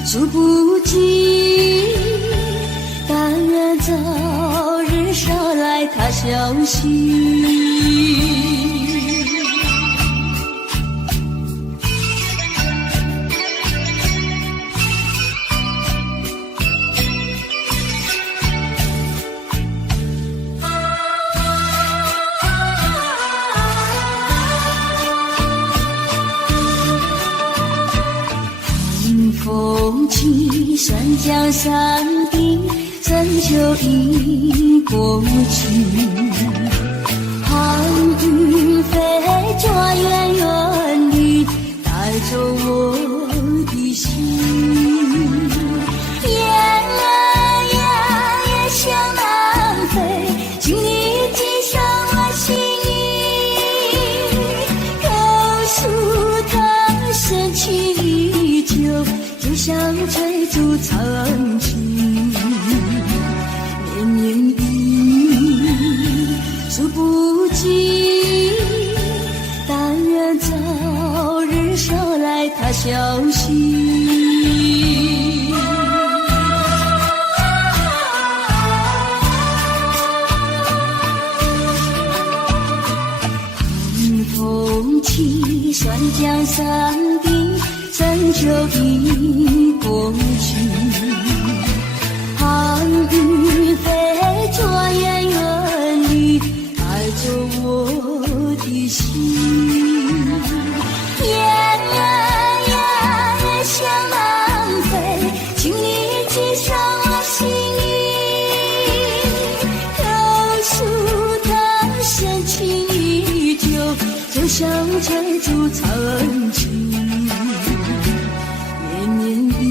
数不尽，但愿早日捎来他消息。风起，湘江山顶，深秋已过去。寒云飞转远远里，带走我的心。雁儿呀也向南飞，请你寄上我心意。榕树藤深情依旧，就像翠竹长青。年年雨，数不尽，但愿早日捎来他消息。寒风起，湘江山顶，深秋已过去。寒云飞转远远里，带走我的心。雁儿呀也向南飞，请你寄上我心意。榕树藤深情依旧，就像翠竹长青。年年雨，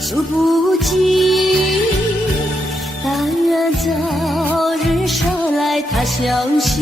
数不尽，但愿早日捎来他消息。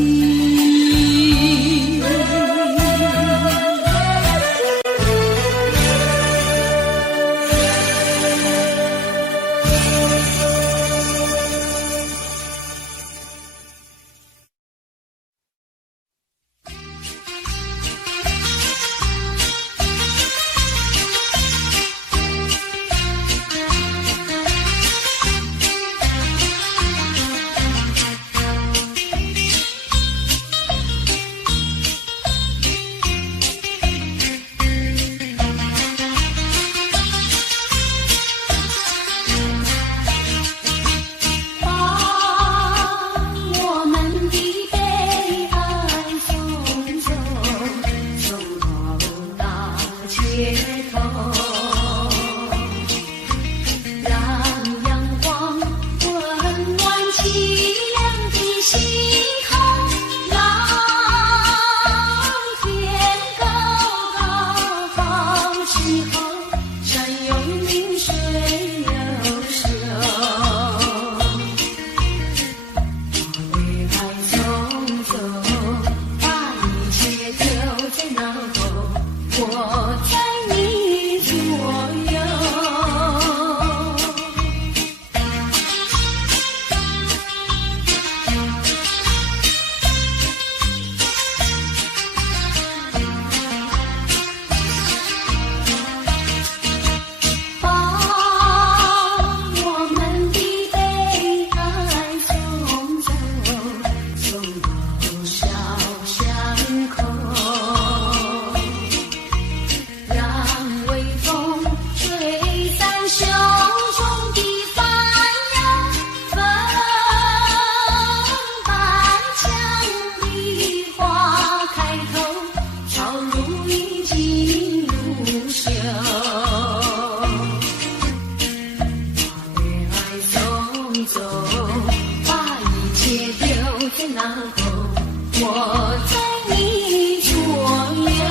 然后我在你左右。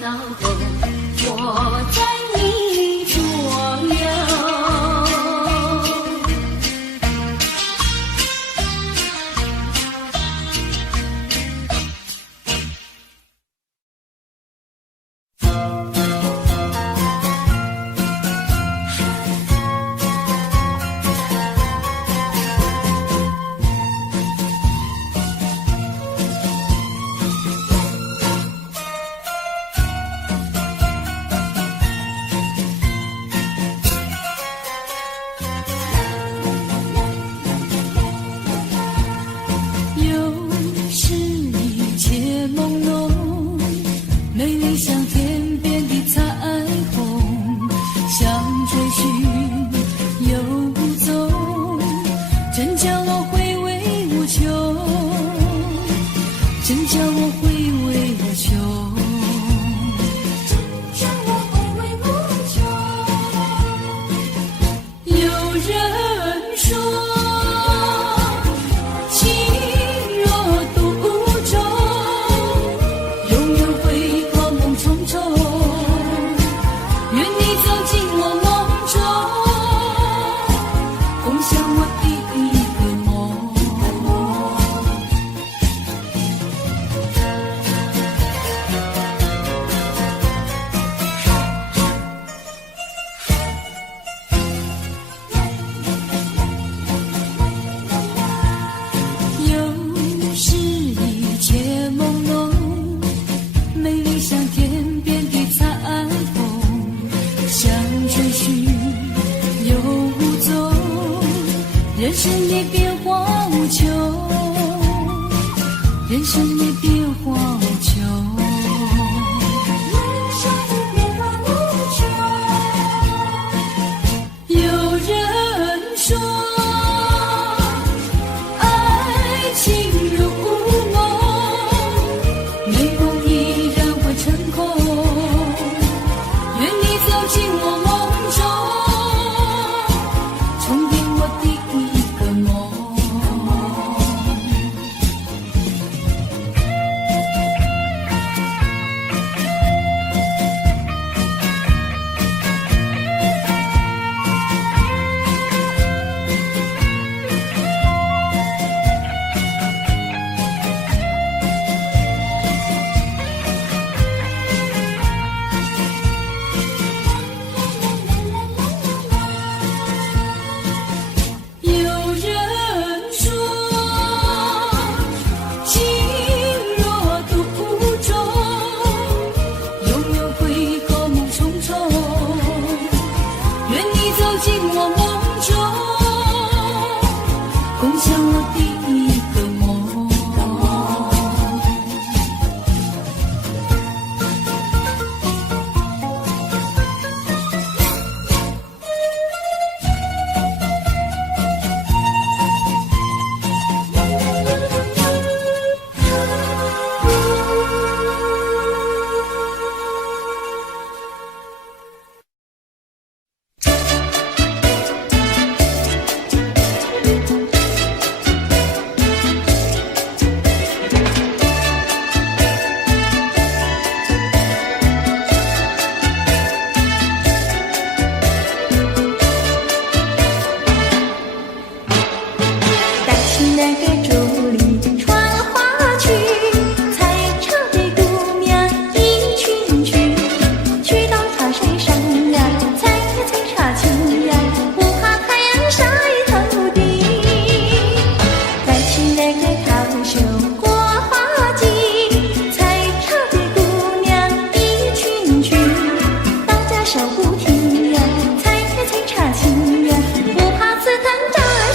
然后我在你左右。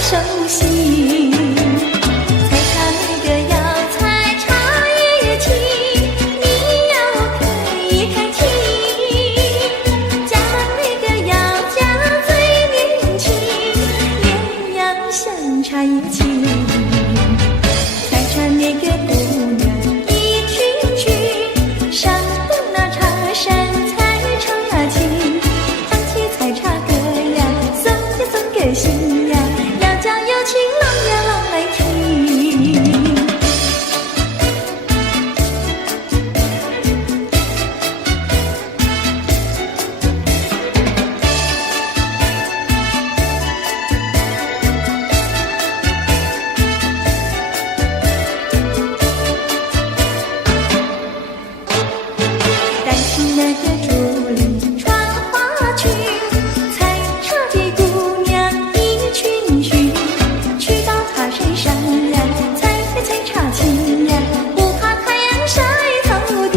熟悉。采茶那个要采茶叶青，你要开启。嫁那个要嫁最年轻，鸳鸯香茶叶青。采茶那个姑娘一群群，上的那茶山采茶青。唱起采茶歌呀，送呀送给新呀，要叫有情郎呀郎来听。担起那个竹林穿花裙，采茶的姑娘一群群，去到茶山上呀，采呀采茶青呀，不怕太阳晒头顶。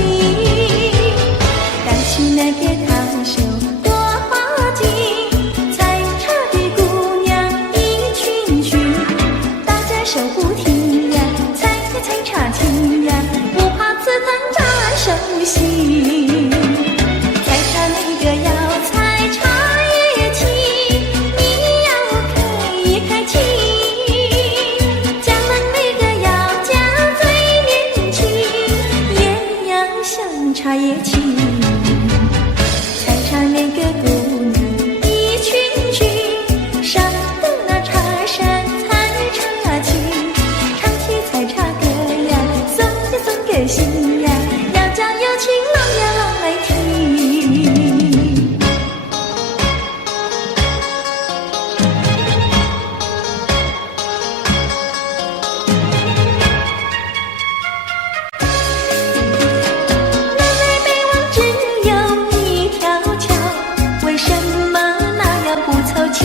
担起那个桃袖朵花茎，采茶的姑娘一群群，大家手不停呀，采呀采茶青呀，不怕刺疼扎手心。采茶那个要采茶叶青，你要开启。嫁了那个要嫁最年轻，鸳鸯香茶叶青。采茶那个姑娘一群群，上的那茶山采茶青。唱起采茶歌呀，送呀送给新呀，要叫有情郎呀郎来听。南来北往只有一条桥，为什么那样不凑巧？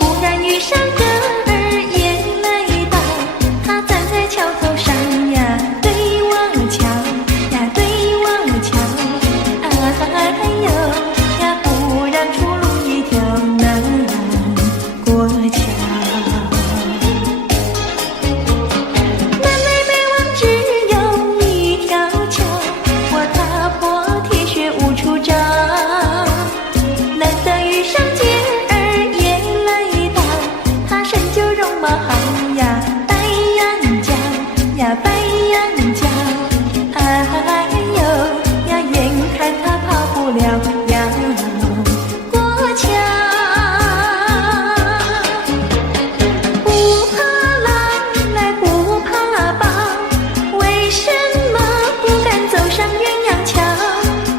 忽然遇上个儿也来到，他站在桥头上呀，对我瞧呀，对我瞧。哎呦呀，不让出路一条难过桥。南来北往只有一条桥，我踏破铁鞋无处找。难得遇上姐儿也来到，她身就容貌好呀，白羊角呀，白羊角。哎呦呀，眼看她跑不了要过桥。不怕狼来不怕豹，为什么不敢走上鸳鸯桥？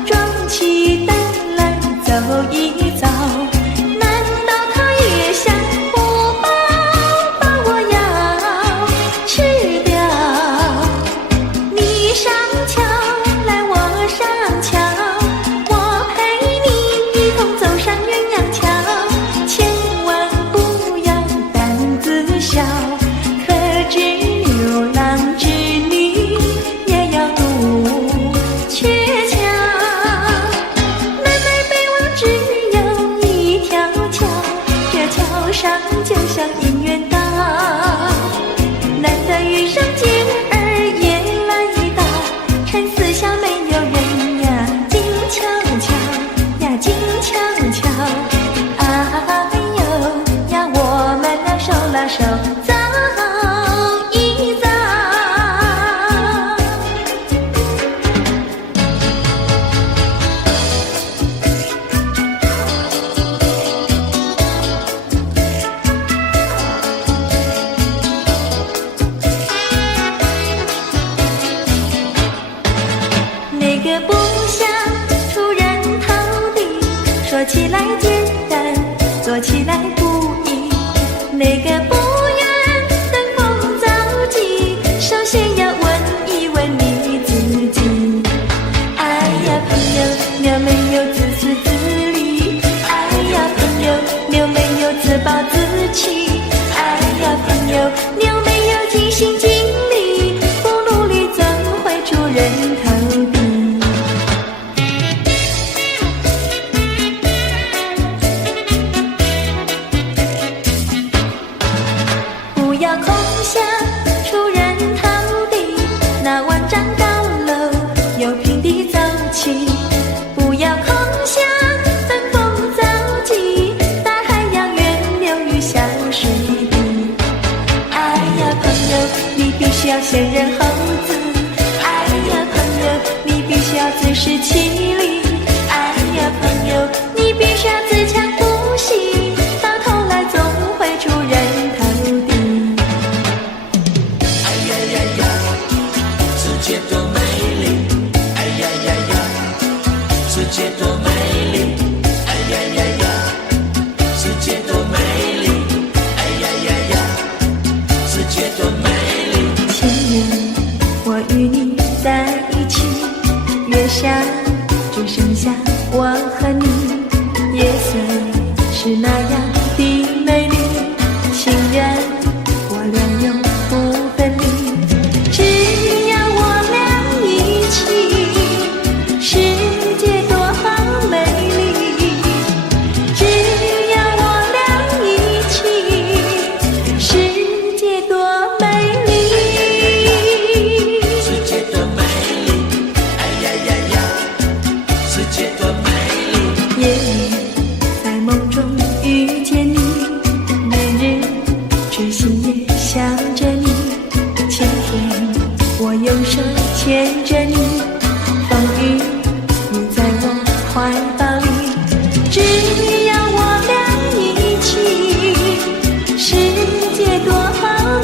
壮起胆来走一遭，难道他也想不饱把我要吃掉？你上桥来我上桥，我陪你一同走上鸳鸯桥，千万不要胆子小，可知牛郎织女也要渡鹊桥。南来北往只有一条桥，这桥上就像姻缘道。难得遇上姐儿也来到，趁四下没有人呀，静悄悄呀，静悄悄。哎呦呀，我们俩手拉手走一遭。那个不想出人头地，说起来简单，做起来不易。那个不愿登峰造极，首先要问一问你自己。哎呀，朋友，你有没有自私自利？哎呀，朋友，你有没有自暴自弃？哎呀，朋友，你有没有尽心尽力？不努力怎会出人头地？仙人猴子。哎呀朋友，你必须要自食其力。哎呀朋友，你必须要自强不息，到头来总会出人头地。哎呀呀呀，世界多美丽！哎呀呀呀，世界多美丽！哎呀呀呀，世界多美丽！哎呀呀呀，世界多美丽！情人，我与你在一起，月下只剩下我和你，夜色是那样的美丽，情人我俩永不分离，只要我俩一起，世界多美丽，只要我俩一起，世界多美丽。世界多美丽！哎呀呀呀，世界多美丽！夜里在梦中遇见你，日日痴心也想着你，晴天我用手牵着你，风雨你在我怀抱里，只要我俩一起，世界多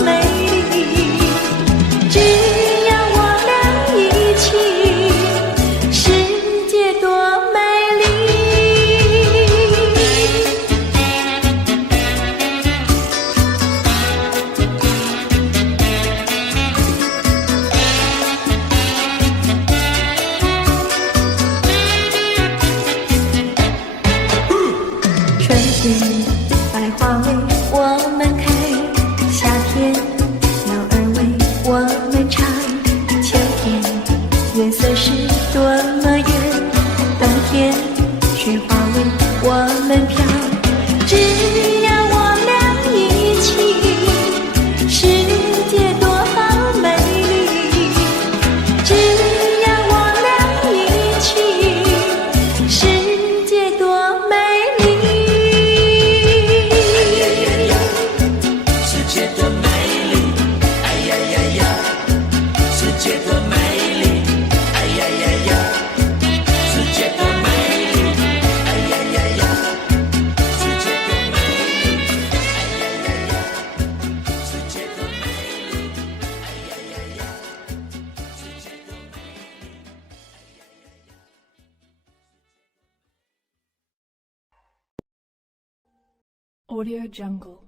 美丽，只要我俩一起，世界多美丽。春天百花为我们开，夏天鸟儿为我们唱，秋天月色是多么圆，冬天雪花为我们飘，只要我俩一起，世界多美丽，只要我俩一起，世界多美丽。哎呀呀呀，世界多美丽！哎呀呀呀，世界多美丽！哎呀呀呀，世界多美丽！哎呀呀呀，世界多美丽！哎呀呀呀，世界多美丽！哎呀呀呀，世界多美丽！ Audio Jungle.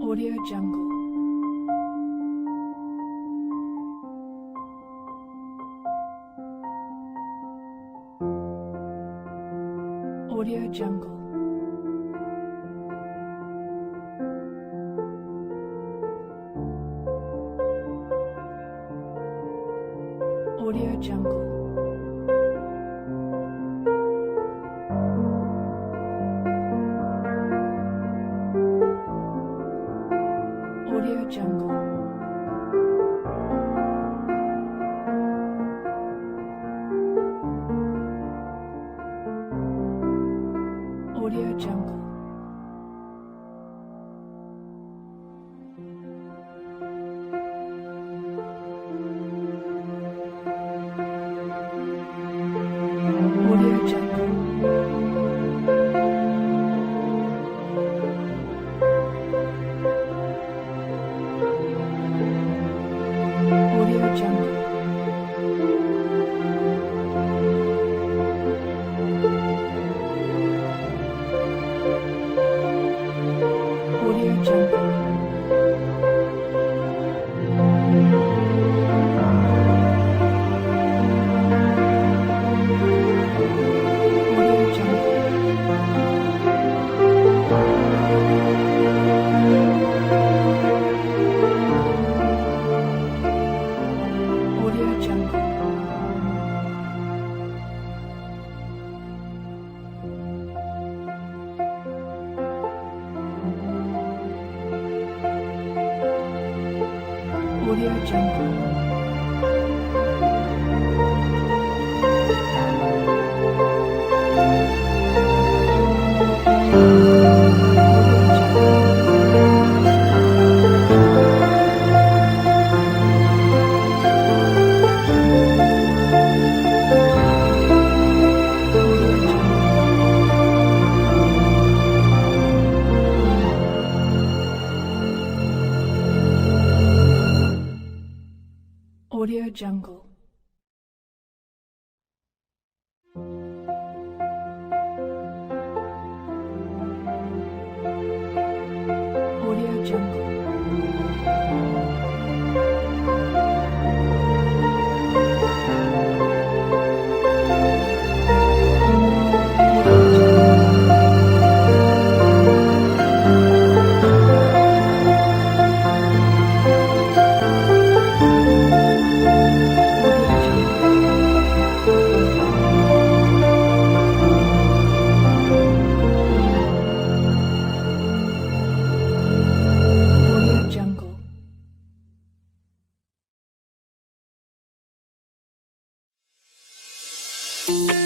Audio Jungle. Audio Jungle. Audio Jungle. Audio Jungle. Audio Jungle. Audio Jungle. Audio Jungle. Audio Jungle. Audio Jungle. Audio Jungle. Audio Jungle. Audio Audio Jungle. Audio Jungle. Audio Jungle. Audio